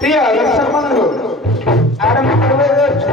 ప్రియ లక్షణములు ఆరంభించవచ్చు.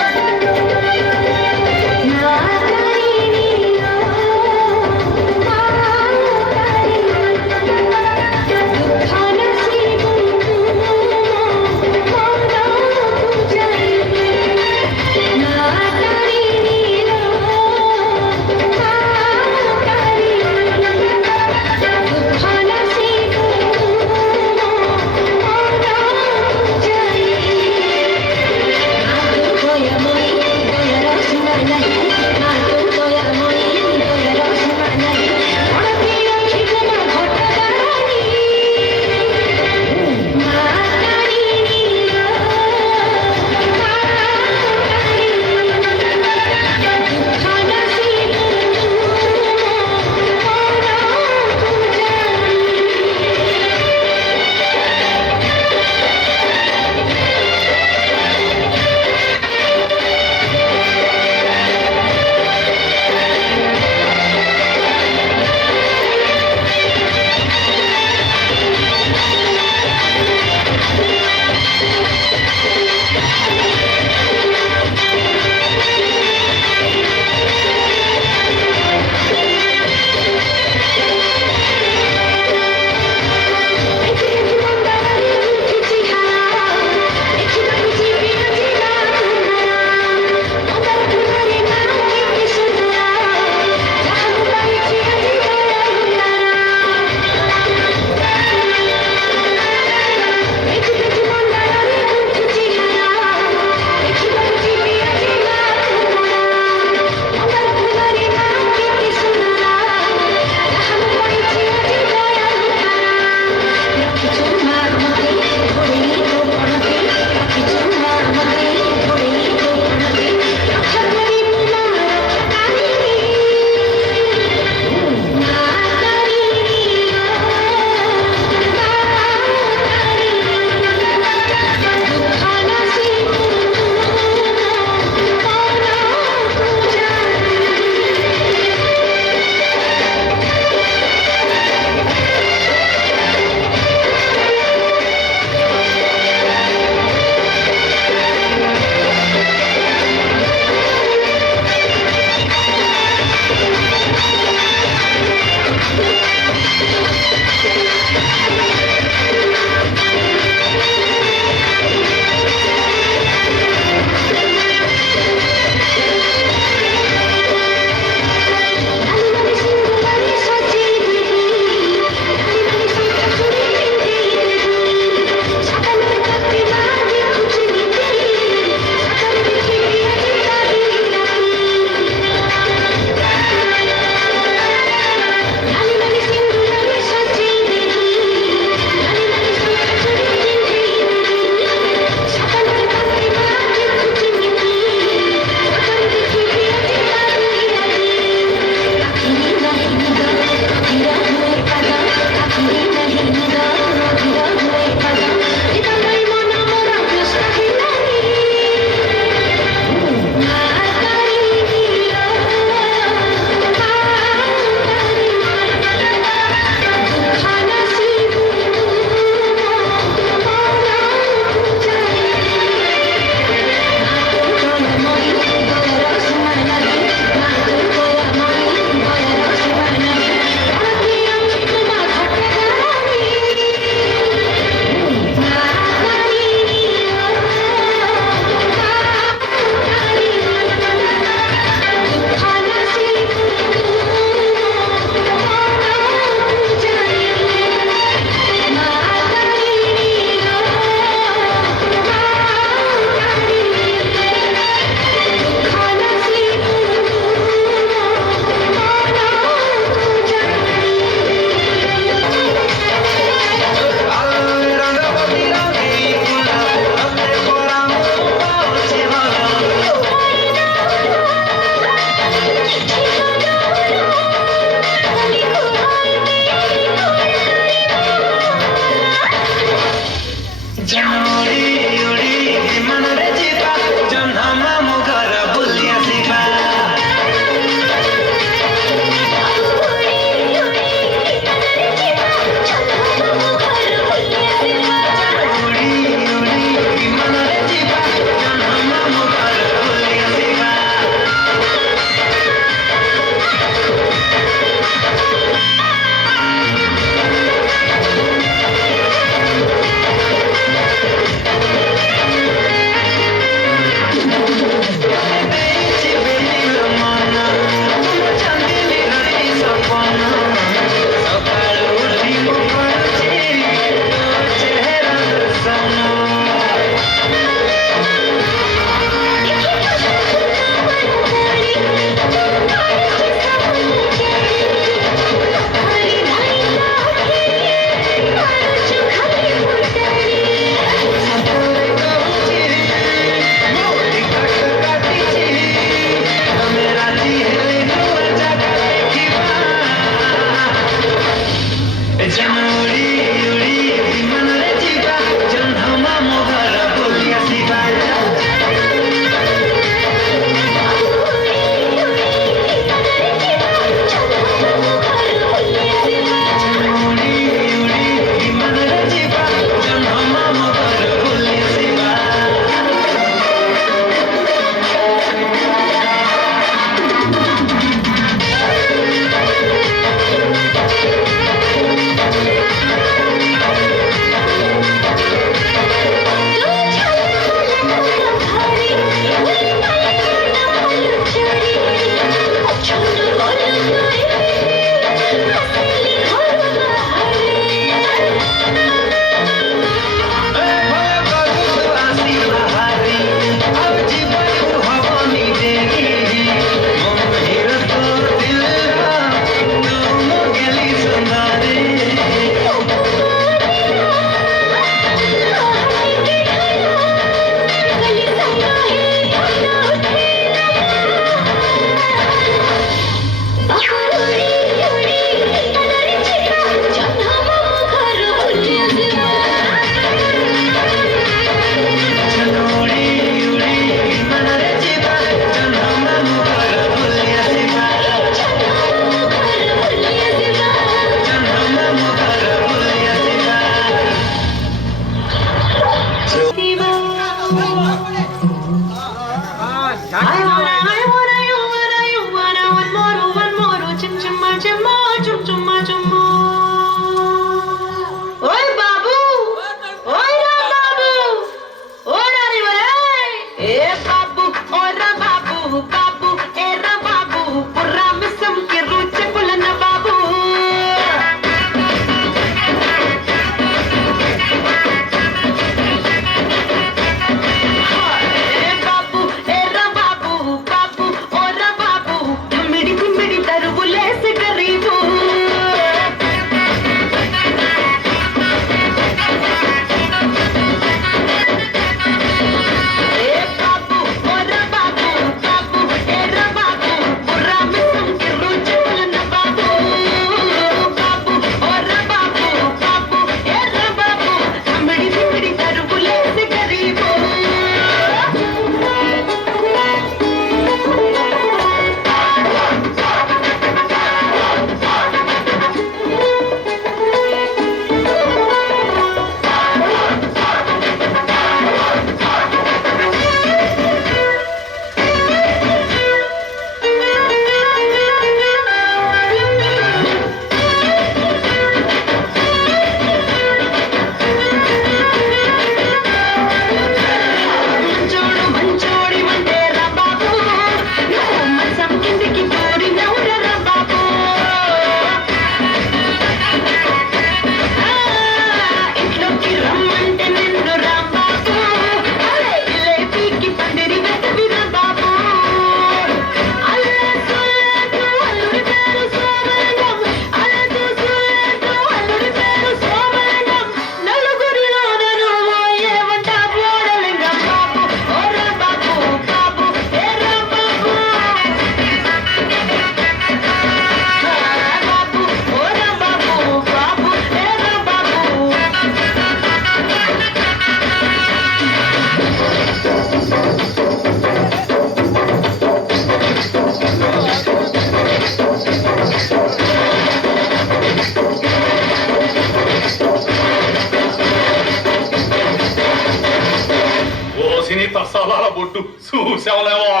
నీ తసాల బొట్టు చూసావులేవా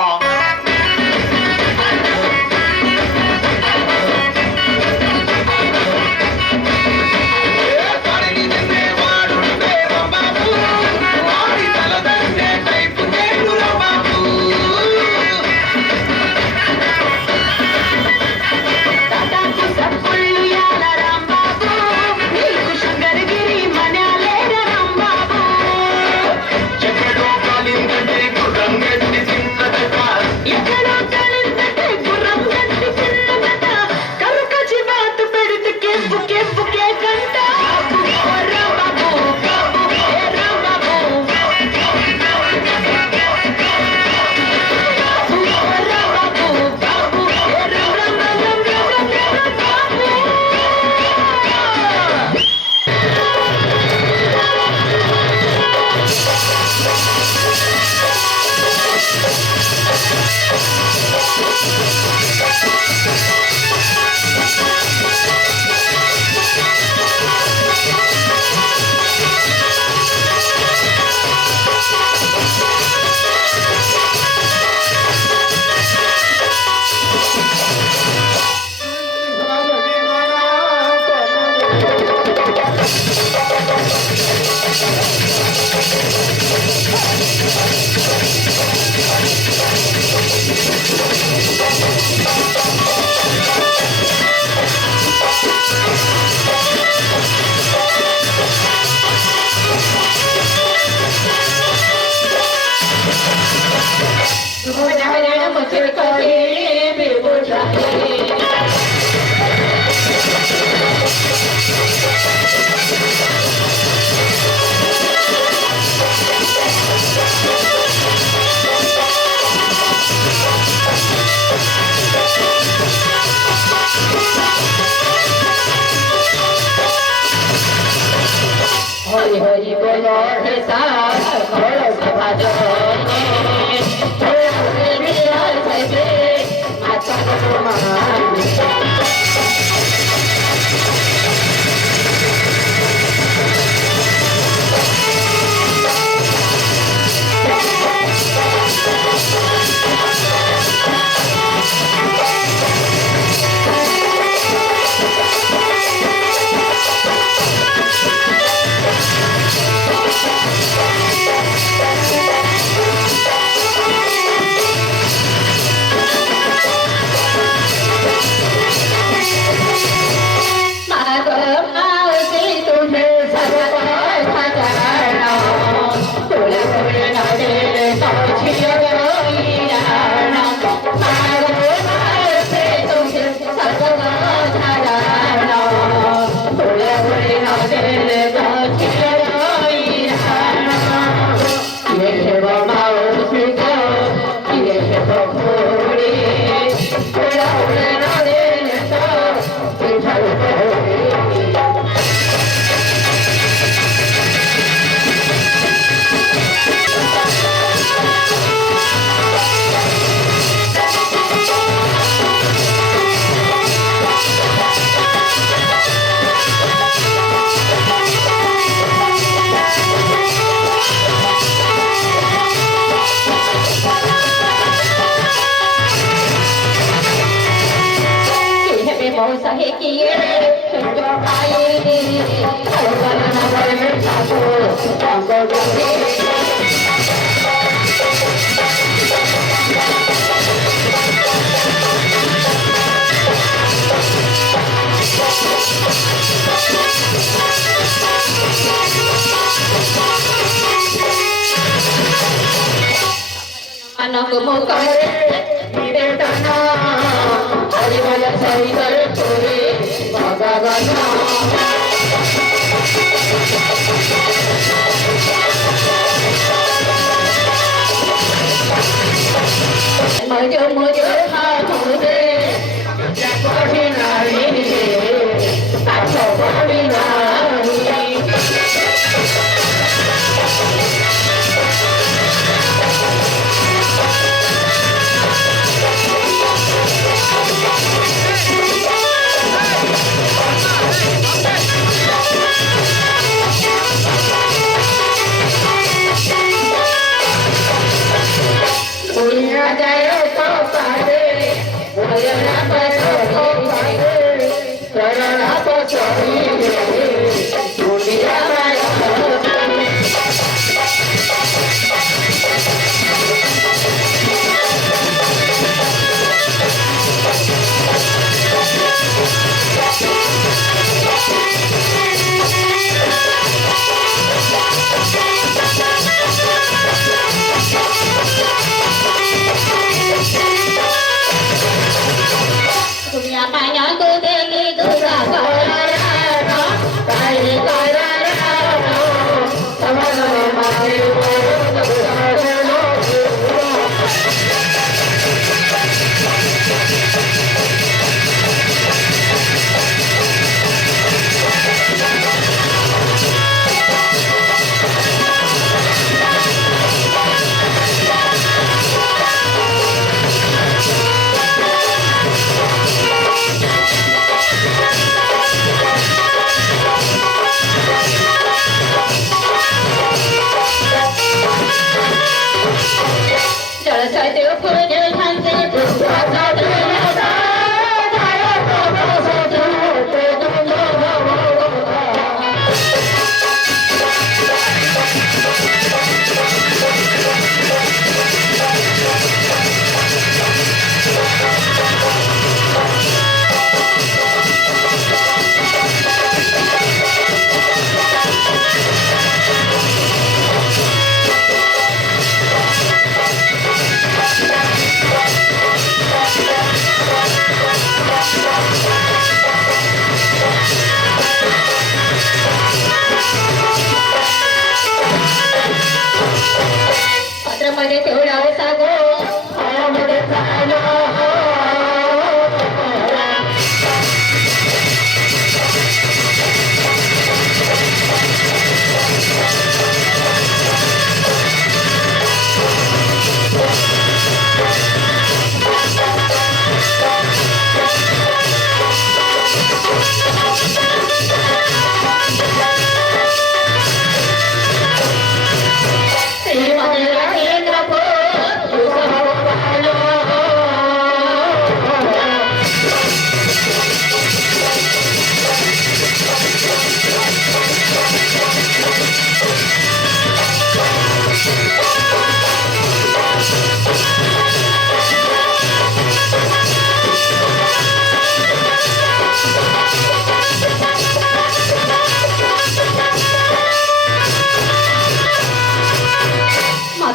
मध्ये तेवढा सागो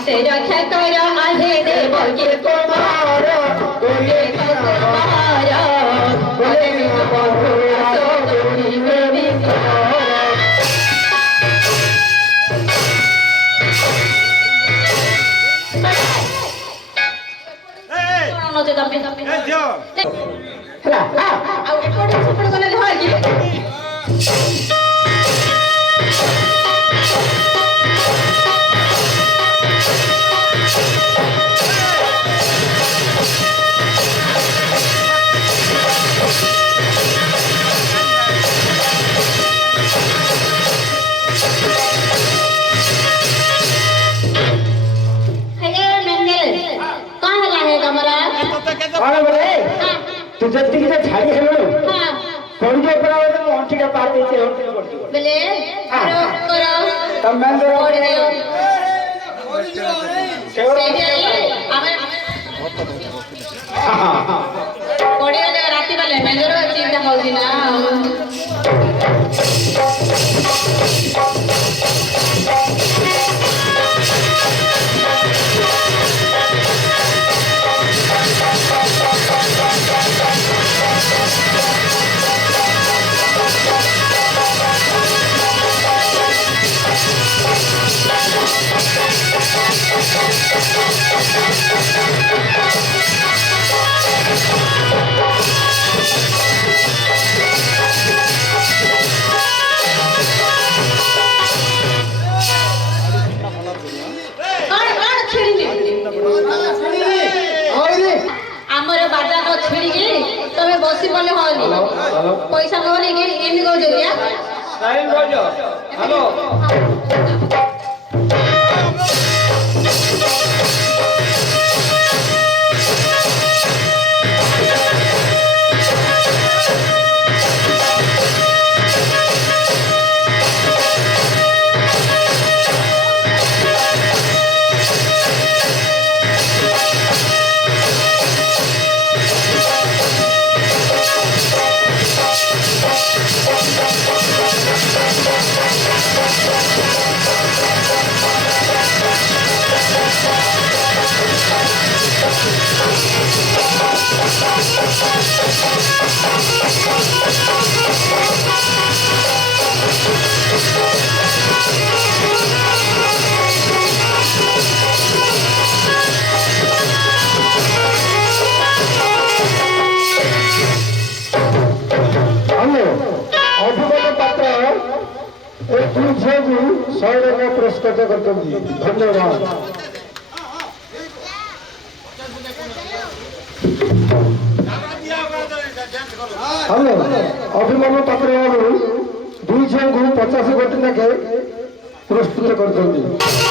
मध्ये रक्षा कर आहे देवकी कुमार बोले कुमार बोले तुझे तिकीट झाड़ी है लो कौन जो पड़ा हो तो ऑंटी का पार देते हो बोले करो तब मैं तो ओड़ दियो ओड़ी वाले राती वाले मैं जरूर चिंता होगी ना तुम्हें बसी पड़े हनी पैसा मोनी कि इन को जो या साइन को जो हेलो पुरस्कृत करते धन्यवाद हेलो अभिमन्यु पात्र दुई झील को 50 गोटी लेखे पुरस्कृत करते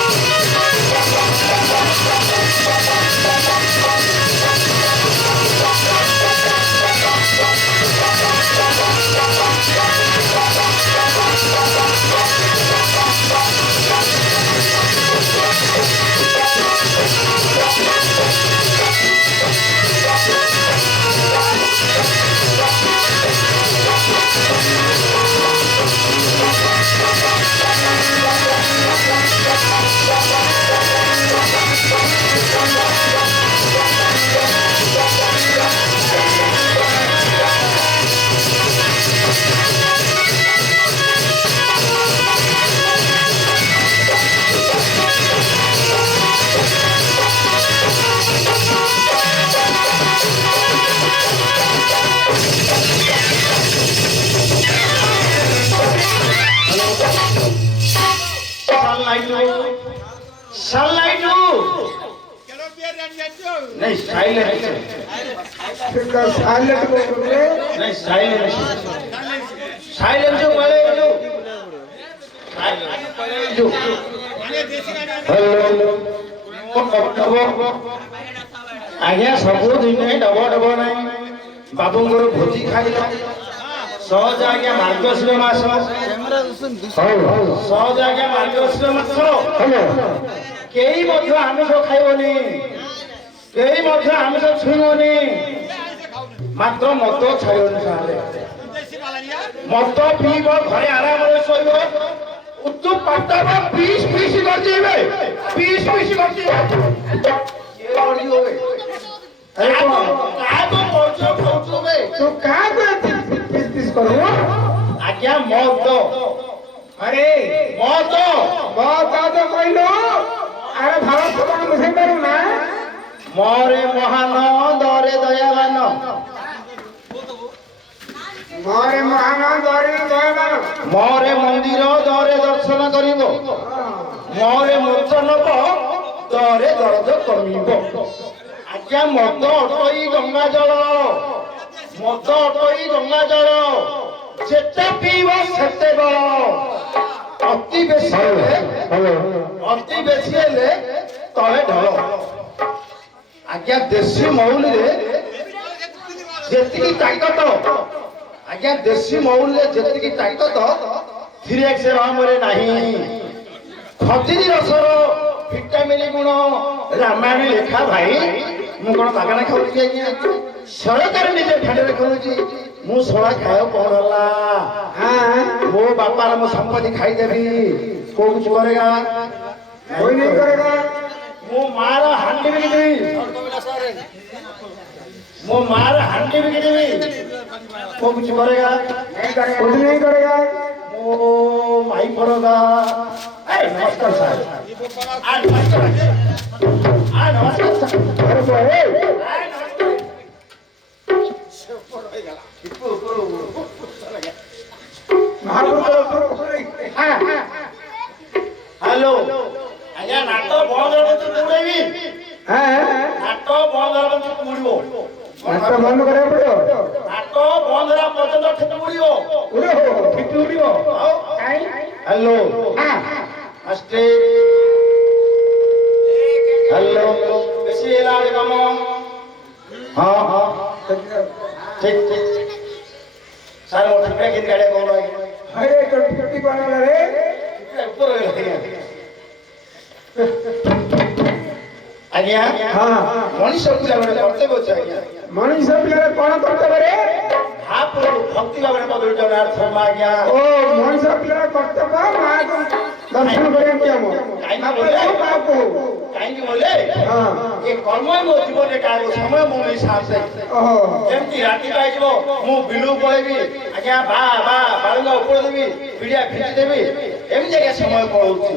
सनलाइट नहीं साइलेंट साइलेंट नहीं साइलेंट साइलेंट जो वाले जो हेलो आज्ञा सब दिन डब डब ना बाबू भोजी खाइल सहज आज्ञा मार्गशीर मास सहज आज्ञा मार्गशीर मास कई आमिष खाइबनी कई आमिष छुईबनी मात्र मद छाड़बनी मद पीब घरे आराम शोब उच्च पाटब पीस पीस करदेबे पीस पीस करदेबे तो का पीस पीस करू आज्ञा मद अरे मद बहुत कहलो अरे भारत को मुझे करू ना मोरे महान दरे दयावान मोरे महान दरे दयावान मोरे मंदिर दरे दर्शन करिब मोरे मोचनब दरे दर्द कमिब आज्ञा मद अटई गंगा जल मद अटई गंगा जल जेते पीब सेते बल अति बेसी हेले तले ढल आज्ञा देशी मौली जेतिकी ताकत आज्ञा देशी मौली जेतिकी ताकत 3x रामरे नाही खतिनी रसर विटामिन गुण रामायण लेखा भाई मु कोन बागान खाउची आज्ञा सरकार निजे ठाडे खाउची मु सोळा खाय कोन हला हां मो बापा रा मो संपत्ति खाई देबी को कुछ करेगा कोई नहीं करेगा मो मार हांडी बिकी देबी मो मार हांडी बिकी देबी को कुछ करेगा कुछ नहीं करेगा मो माई पड़ोगा ए नमस्कार साहब आ नमस्कार साहब अरे बोले हेलो आज्ञा नाटो बंद करबो तू उड़ेबी नाटो बंद करबो तू उड़िबो नाटक बंद करे पड़ो नाटो बंद करा पर्यंत ठिक उड़िबो उड़ो ठीक उड़ियो काई हेलो अस्ते हेलो बेसी एलाड काम हां हां ठीक ठीक सारे मोटर पे गिन गाड़ी कोन अरे कटी बना रे ऊपर आज्ञा हां मनीष पिला बड़े करते बोच आज्ञा मनीष पिला कोन करते रे आप भक्ति भावना बदल जाना अर्थ आज्ञा ओ मनीष पिला करते बा मा दर्शन करें क्या मो काई ना बोले बापू काई की बोले हां ये कर्म मो जीवन रे का समय मो नहीं साथे ओहो जेमती राती पाइबो मु बिलु पळेबी आज्ञा बा बा बाळुगा ऊपर देबी पिडिया फिटी देबी एम जगह समय पळौची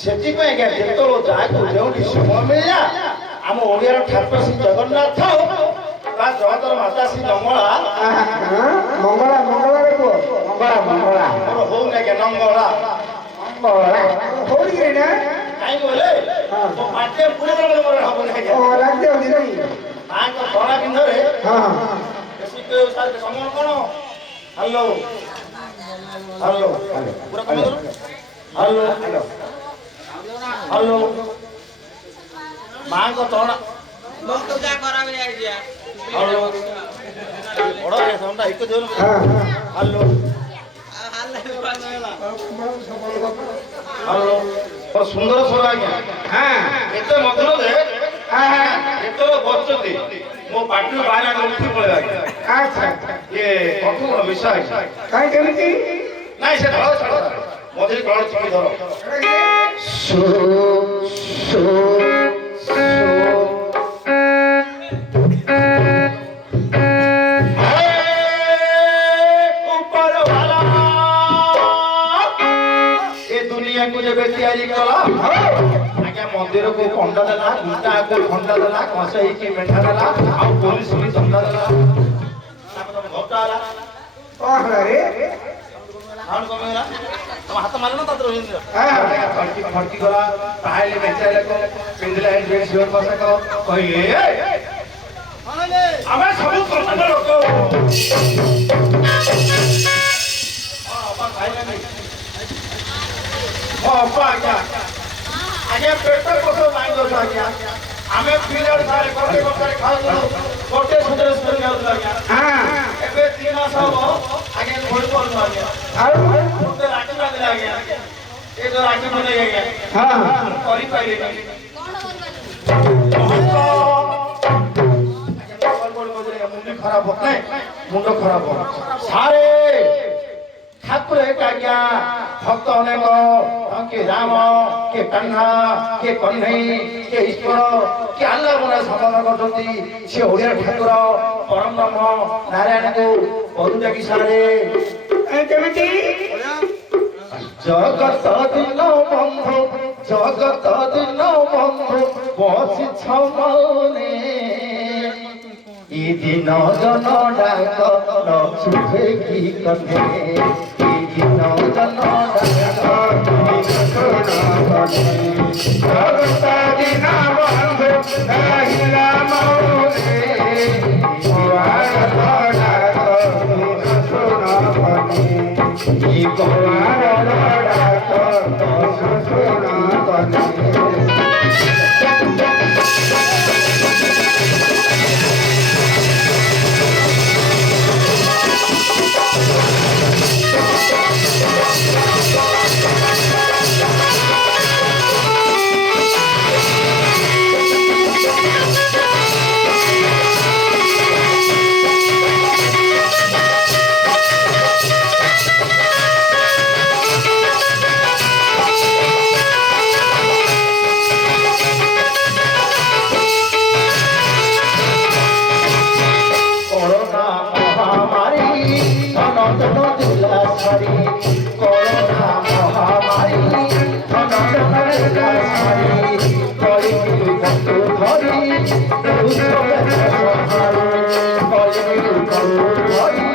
सेति पे आज्ञा जेतलो जाको जेउटी समय मिलला हम ओडिया रो ठाकुर श्री जगन्नाथ बा जगतर माता श्री मंगला मंगला मंगला रे को मंगला मंगला मोर हो ना के नंगला मंगला हो रे ना काई बोले तो पाटे पूरे बड़े बड़े हबो ना ओ लाग दे नहीं आ तो बड़ा बिंदरे हां बेसी के सार के समय कोन हेलो हेलो पूरा कम करो हेलो हेलो हेलो मां को तोड़ा लोग तो क्या करावे आई दिया हेलो बड़ा रे साउंड इको देउ हां हेलो हाल नहीं हेलो पर सुंदर स्वर आज्ञा हां एते मधुर दे हां एते बचती मो पाटी बाहर आके उठी पड़े आज्ञा अच्छा ये कठोर विषय काई केमिति नहीं से धरो छाड़ो मधुरी कौन चिकी धरो सो ऊपर वाला ये दुनिया को जब तैयारी कला आज्ञा मंदिर को खंडा देला घंटा को खंडा देला कसई की मेठा देला आ पुलिस भी चंदा देला घोटाला कौन रे ସାଉଣ୍ଡ କମିଗଲା ତମ ହାତ ମାରିଲ ନା ତାର ହିନ୍ଦୀ ଫଟକି ଫଟକି ଗଲା ତାହେଲେ ବେଞ୍ଚା ଲୋକ ପିନ୍ଧିଲା ଡ୍ରେସ୍ ଶିବର ପୋଷାକ କହିଲେ ଆମେ ସବୁ ପ୍ରକାର ଲୋକ ଅପା ଖାଇଲେନି ଅପା ଆଜ୍ଞା ଆଜ୍ଞା ପେଟ ପୋଷ ନାହିଁ ଦୋଷ ଆଜ୍ଞା ଆମେ ପିରିୟଡ଼ ସାରେ ଗୋଟେ ଗୋଟାରେ ଖାଉଥିଲୁ ଗୋଟେ ସୁନ୍ଦର ସୁନ୍ଦର ଖାଉଥିଲୁ ଆଜ୍ଞା ହଁ ଏବେ 3 ମାସ ହବ ଆଜ୍ଞା ଘୋଡ଼ି ପଡୁଛୁ ଆଜ୍ଞା ଆଉ ମୋତେ ରାକ୍ଷୀ ବାନ୍ଧିଲେ ଆଜ୍ଞା ଏ ତ ରାକ୍ଷୀ ବନେଇ ଆଜ୍ଞା ହଁ କରିପାରିଲିନି ମୁଣ୍ଡ ଖରାପ ମୁଣ୍ଡ ଖରାପ ସାରେ ଠାକୁର ଏକ ଆଜ୍ଞା ଭକ୍ତ ଅନେକ କିଏ ରାମ କିଏ କାହ୍ନା କିଏ କହ୍ନେଇ କିଏ ଈଶ୍ୱର କିଏ ଆଲ୍ଲାହ ମନେ ସମ୍ମାନ କରୁଛନ୍ତି ସେ ଓଡ଼ିଆ ଠାକୁର ପରମ ବ୍ରହ୍ମ ନାରାୟଣଙ୍କୁ କରୁଯାକି ସାରେ କେମିତି ଜଗତ ଦିନ ବନ୍ଧୁ ଜଗତ ଦିନ ବନ୍ଧୁ ବସିଛ ମନେ ଇ ଦିନ ଜନ ଡାକ ନ ଶୁଭେ କି କନେ ଇ ଦିନ ଜନ ଡାକ ଜଗତ ଦିନ ବନ୍ଧୁ ରହିଲା ମౌনে କୁଆର ଡାକ ଶୁଣ କନେ ଇ କୁଆର ଡାକ ଶୁଣ କନେ করোনা মহামারী ধনজন দিলা ছাড়ি করোনা মহামারী ধনজন দিলা ছাড়ি কলিযুগ বন্ধু ধরি কলিযুগ বন্ধু ধরি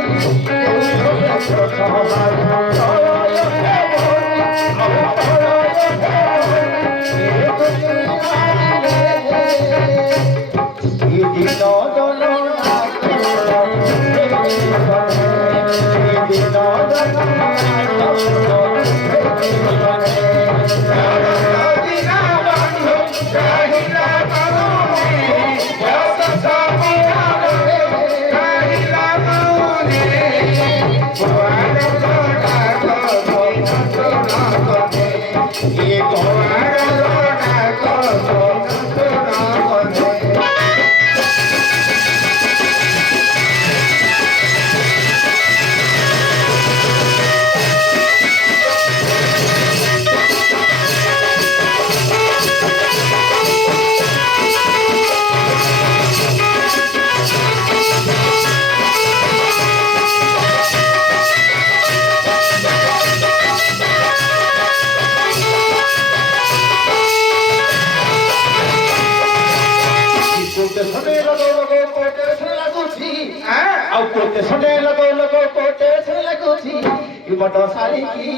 বট শাড়ি কি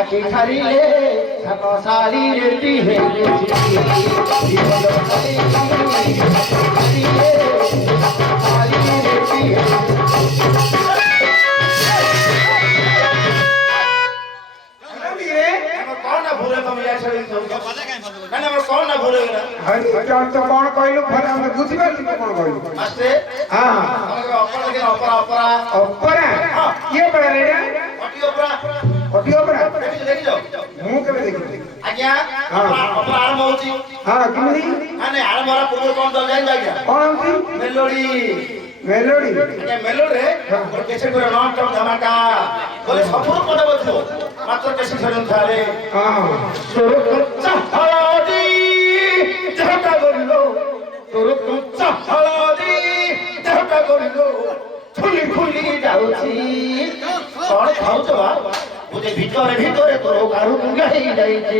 আখি খারিলে সাত শাড়ি রেডি হয়ে গেছি বট শাড়ি কি খারিলে শাড়ি রেডি कौन ना भूले तुम ये छड़ी तो मैंने हमर कौन ना भूले गला तो कौन कहलु भले हम बुझी पाली कौन कहलु मास्टर हां अपरा के अपरा अपरा ये बड़ा रेडा अटी अपरा देखि जाओ मु केबे देखि आज्ञा अपरा आरंभ होची हां किमनी माने आरंभ होला पूर्व कौन चल जाई आज्ञा कौन होची मेलोडी मेलोडी आज्ञा मेलोडी रे कैसे करे नॉन टॉप धमाका बोले सफुर पद बजो मात्र कैसे छड़न थाले हां तोर कच्चा हलादी जहटा गरिलो तोर कच्चा हलादी जहटा गरिलो फुली फुली जाउची कौन खाऊ तो बा मुझे ভিতরে ভিতরে তোর কারু গাই যাইছে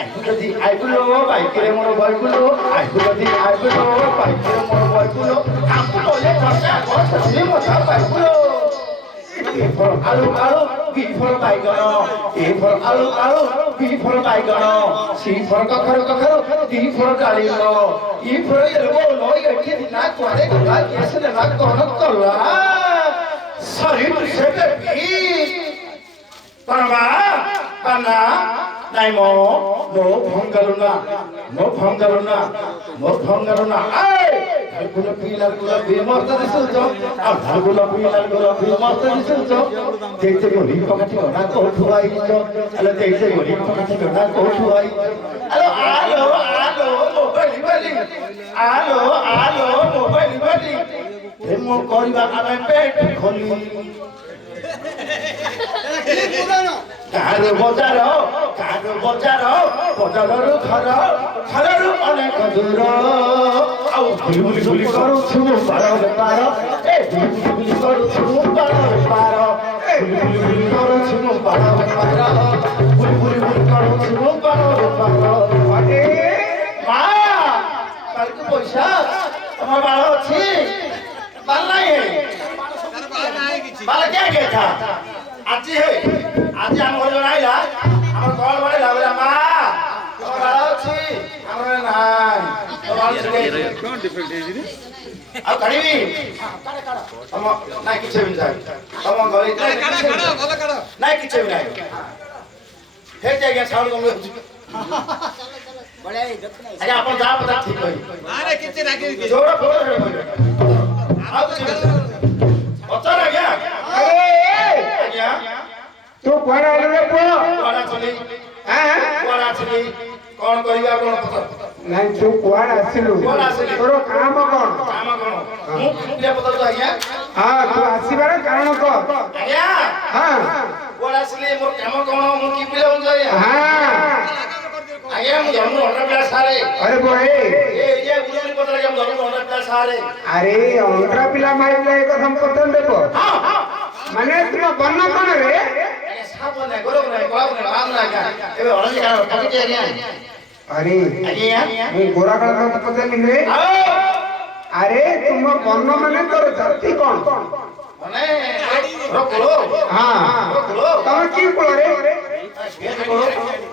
আইগুলো আইগুলো বাইকেরে মোর বয়গুলো আইগুলো আইগুলো বাইকেরে মোর বয়গুলো আমগুলো এ চর্চা করছে মজা বাইগুলো A for alu alu, B for baigano. A for alu alu, B for baigano. C for kakaru, D for dalino. E for yellow, no, you get not for it, like yes, and not gonna color. Sorry to say that me. Panama, Pana, Naimo, no Pongaluna, no Pongaluna, no Pongaluna. Ay! Alguna pila, alguna pila, morta de suyo. Alguna pila, alguna pila, morta de suyo. Desde que olí para que ahora cojo ahí yo. Alo desde que olí para que ahora cojo ahí. Alo, mobile, mobile. Alo, mobile, mobile. Demo କରିବା ଆମେ ପେଟ ଖୋଲି କାହାର ବଜାର ବଜାରରୁ ଘର ଘରରୁ ଅନେକ ଦୂର ଆଉ ବୁଲି ବୁଲି କରୁଛୁ ବାର ବେପାର ଏ ବୁଲି କରୁଛୁ ବାର ବେପାର ବୁଲି କରୁଛୁ ବାର ବେପାର ବୁଲି କରୁଛୁ ବାର ବେପାର ମା କାଲିକୁ ପଇସା ତମର ବାଳ ଅଛି बाल नहीं है बाल क्या क्या था आज है आज हम घर बनाइला हम कॉल बनाइला बोला मां तोर बाल अछि हमरे नाही तो बाल छै कोन डिफरेंट है जी आ करीबी हम नहीं किछ भी जाय हम घर काड़ा नहीं किछ भी नहीं हे जाय छाड़ को बड़े अच्छा अपन जा पता ठीक होई अरे किछ राखी जोड़ा फोटो अचार आ गया अरे तू कोन आलो रे पो कोन चली कोन करिया कोन पता नहीं तू कोन आसिलु तोरो काम कोन मु क्या पता तो आज्ञा हां तू आसीबार कारण को आज्ञा हां कोन आसिले मोर काम कोन मु की पिला हो जाय हां आज्ञा मु जन्म ऑर्डर प्लस सारे अरे बोए ये गुरुनी पता लगे हम जन्म ऑर्डर प्लस सारे अरे ऑर्डर पिला माइला एक हम पता देखो हां माने तुम बन्न कोन रे साब ने गरो ने कोला ने काम ना क्या एबे ऑर्डर का काटी के आज्ञा अरे आज्ञा मु गोरा कलर का पता लिख रे अरे तुम बन्न माने तोर जाति कोन माने रोकलो हां रोकलो तुम की कोन रे प्याज कोलो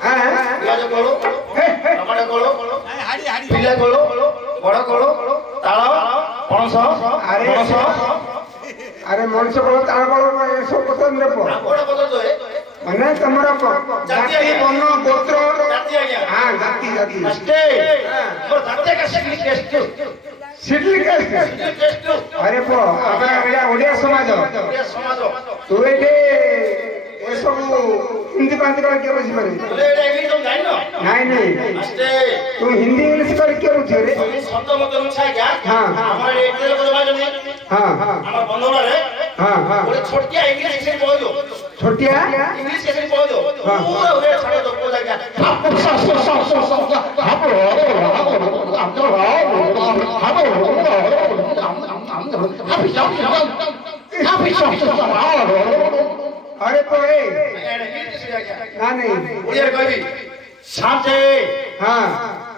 हां प्याज कोलो टमाटो कोलो हाडी हाडी पिला कोलो बड़ कोलो ताଳ पणस पणस अरे मनुष्य को ताळ कोलो सब पसंद रे पो बड़ पतो तो है माने तमरा जाति बन्न गोत्र जाति आ गया हां जाति अस्ते और जाति का सिटी टेस्ट सिटी टेस्ट अरे पो अब ओडिया समाज तू एटे ए सब हिंदी बात कर के बसी मारे बोले एटा इंग्लिश तुम जान नो नहीं अस्ते तू हिंदी इंग्लिश कर के रुचे रे शब्द मत रुछा क्या हां हमर एटे को जमा जमी हां हमर बंधुरा रे हां बोले छोटिया इंग्लिश से बोल दो छोटिया इंग्लिश कैसे बोल दो पूरा हुए छड़े दो को जाएगा अरे तो ए ना नहीं उड़िया कहबी शांति हां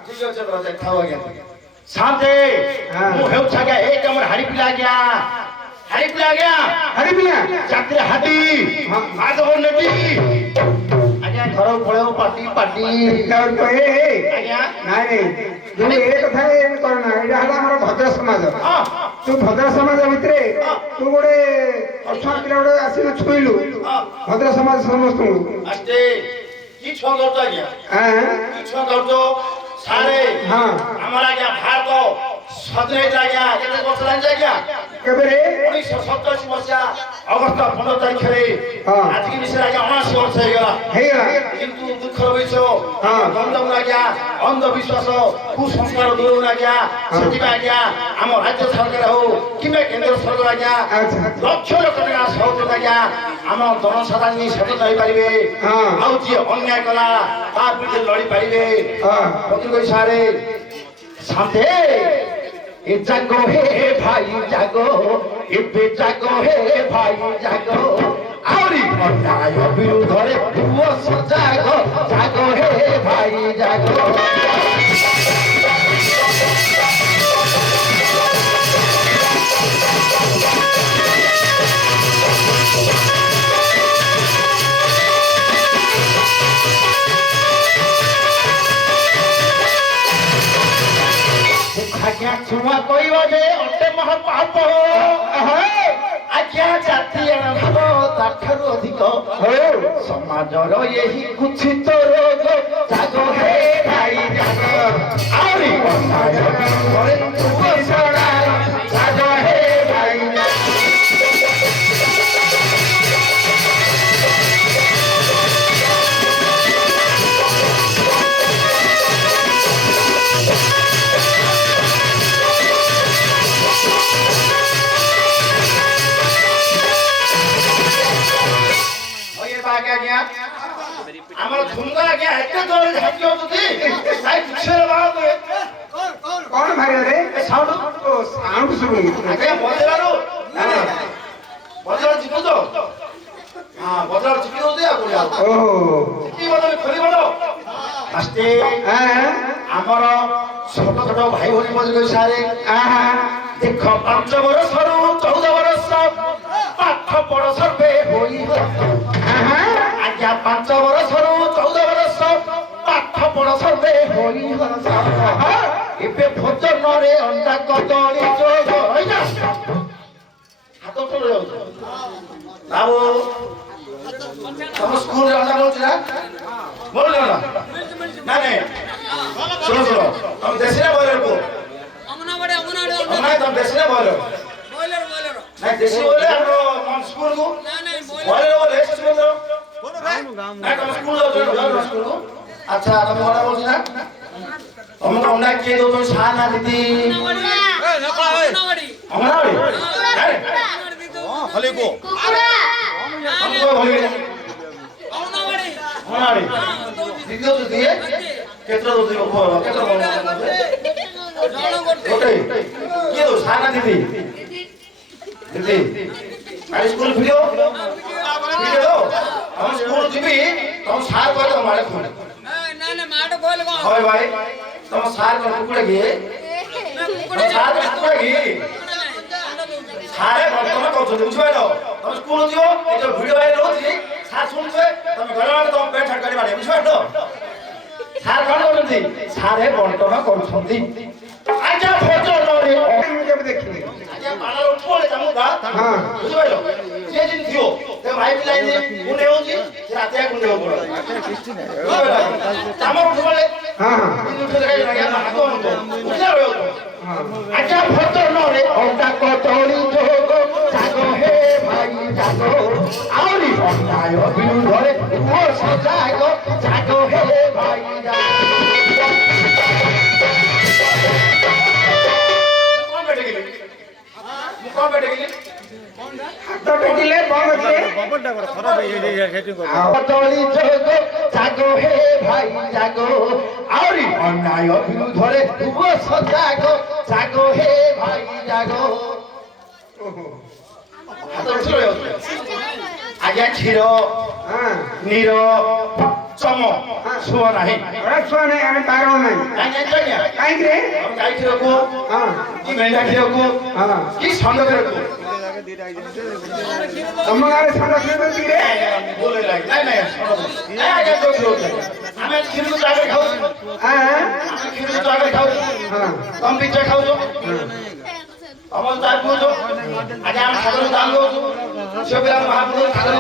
ठीक है चल रहा खाओ गया शांति मु हेउ छागा एक हमर हाड़ी पिला गया हाड़ी पिला गया हरि बिना जात्रे हाडी आज हो नदी आज्ञा घर पळेओ पाटी पाटी तो ए आज्ञा नहीं तू ए कथा एन करना एटा हला हमर भद्र समाज हां तू भद्र समाज भितरे तू गोटे अठा पिला गोटे आसी छुइलु भद्र समाज समस्त अस्ते की छो करतो आज्ञा हां की छो करतो सारे हां हमारा क्या भारत सदरे जाग्या केते वर्ष लाग जाग्या केबे रे 1987 मसिया अगस्त 15 तारिख रे हां आज की विषय आज्ञा 19 वर्ष हे गला किंतु दुःखर विषय हां गंधम आज्ञा अंधविश्वास कुसंस्कार दूर आज्ञा सेति आज्ञा हम राज्य सरकार हो किबे केंद्र सरकार आज्ञा अच्छा लक्ष लक्ष टका सहयोग आज्ञा हम जनसाधारण सचेतन होई परिबे हां आउ जे अन्याय कला ता विरुद्ध लड़ी परिबे हां पत्रिका सारे शांति ए जागो हे भाई जागो एबे जागो हे भाई जागो आउरी अन्याय विरुद्ध रे पुओ सजागो जागो हे भाई जागो ଛୁଆ କହିବ ଯେ ଅଟେ ମହାପାପ ଆଜ୍ଞା ଜାତି ଭାବ ତାଠାରୁ ଅଧିକ ସମାଜର ଏହି କୁଚିତ ରୋଗ ଜାଗ ହେ ଭାଇ ଜାଗ ଆହୁରି ଜାଗ ହେ ଭାଇ ଆମର ଝୁମକା ଆଜ୍ଞା ଏତେ ଜୋରରେ ଝାକି ହଉଛନ୍ତି ଭାଇ କିଛି କଣ ଭାଇ ରେ ସାଉଣ୍ଡ ସାଉଣ୍ଡ ଶୁଣୁନି ଆଜ୍ଞା ବଜାର ଯିବୁ ତ ହଁ ବଜାର ଯିବି ଦଉଛି ଆଉ ଖୋଲି ବଡ଼ ଆସ୍ତେ ଆମର ଛୋଟ ଛୋଟ ଭାଇ ଭଉଣୀ ମଜୁରୀ ସାରେ ଦେଖ 5 ବର୍ଷରୁ 14 ବର୍ଷ ପାଠ ପଢ ସର୍ବେ ହୋଇ ଆଜ୍ଞା 5 ବର୍ଷରୁ 14 ବର୍ଷ ପାଠ ପଢ ସର୍ବେ ହୋଇ ଏବେ ଭୋଜନରେ ଅଣ୍ଡା କଦଳୀ ଯୋଗ ହାତ ତଳେ ଯାଉଛି ବାବୁ ତମ ସ୍କୁଲରେ ଅଣ୍ଡା ମିଳୁଛି ନା ମିଳୁଛି ନା ନାଇଁ ଶୁଣ ତମ ଦେଶୀ ନା ବୟଲର କୁହ ତମ ଦେଶୀ ନା ବୟଲର ନାଇଁ ଦେଶୀ ବୋଲେ ଆମର ସ୍କୁଲକୁ ବୟଲର ବୋଲେ ସ୍କୁଲର ନାଇଁ ତମ ସ୍କୁଲ ଯାଉଛ ସ୍କୁଲକୁ ଆଚ୍ଛା ତମ ଅଣ୍ଡା ମିଳୁଛି ନା ତମକୁ ଅଣ୍ଡା କିଏ ଦଉଛନ୍ତି ସାର ନା ଦିଦି ଅଙ୍ଗନବାଡ଼ି ଖାଲି କୁହ ଦିଦି ଦଉଛୁ ଦିଏ କେତେ ଦଉଛୁ ଗୋଟେ କିଏ ଦଉ ସାର ନା ଦିଦି ଦିଦି କାଲି ସ୍କୁଲ ଭିଡ଼ିଓ ତମ ସ୍କୁଲ ଯିବି ତମ ସାର କହିଲେ ତମ ଆଡ଼େ ଖୋଲେ হয় ভাই তোমার সার কোন কুকুড়ে গিয়ে সার কুকুড়ে গিয়ে সারে বর্তমান করছো বুঝিপাইল তুমি স্কুল যাও এই যে ভিডিও ভাইরাল হচ্ছে সার শুনছে তুমি ঘরে মানে তোমার পেট ছাড় করে মানে বুঝিপাইল সার কোন করছেন সারে বর্তমান করছেন আচ্ছা ফটো রে ଦେଖିଲି আচ্ছা পালার উপরে যামুদা হ্যাঁ বুঝিপাইল যে দিন দিও তে ভাই বিলাই যে গুনে হচ্ছে রাতে গুনে হবো আমার উপরে হ্যাঁ আচ্ছা ভদ্রে অন্ডা কতরি যোগ জাগ হে ভাই জাগ আউরি অন্যায় বিরুদ্ধে ও সজাগ জাগ হে ভাই জাগ কোন বেটে গেলি হাত টেকিলে বল আছে কতরি যোগ জাগ হে ভাই জাগ আউরি অন্যায় বিরুদ্ধে ও সজাগ জাগ হে ভাই জাগ আজ্ঞা ক্ষীর হ্যাঁ নীর চম শুভ ନାହିଁ ওরা ছুয়া নাই আমি কারণ নাই কাইকি রে গাই କ୍ଷୀରକୁ হ্যাঁ କି ମେଣ୍ଢା କ୍ଷୀରକୁ হ্যাঁ କି ଷଣ୍ଢ କ୍ଷୀରକୁ ତମ ଗାଁରେ ସାର କ୍ଷୀର ଦଉଚି ରେ ବୋଲେ ଲାଗି ନାଇଁ ନାଇଁ ଆଜ୍ଞା ଯୋଉ କ୍ଷୀର ଆମେ କ୍ଷୀରକୁ ଜାଗରେ ଖାଉଛୁ হ্যাঁ ଆମେ କ୍ଷୀରକୁ ଜାଗରେ ଖାଉଛୁ হ্যাঁ ତମ ପିଛା ଖାଉଛୁ ତମର ଚା ପିଉଛୁ ଆଜି ଆମେ ଖାଦ୍ୟ ଦାନ ଦଉଛୁ ଝିଅ ପିଲା ମହାପ୍ରଭୁ ଖାଦ୍ୟ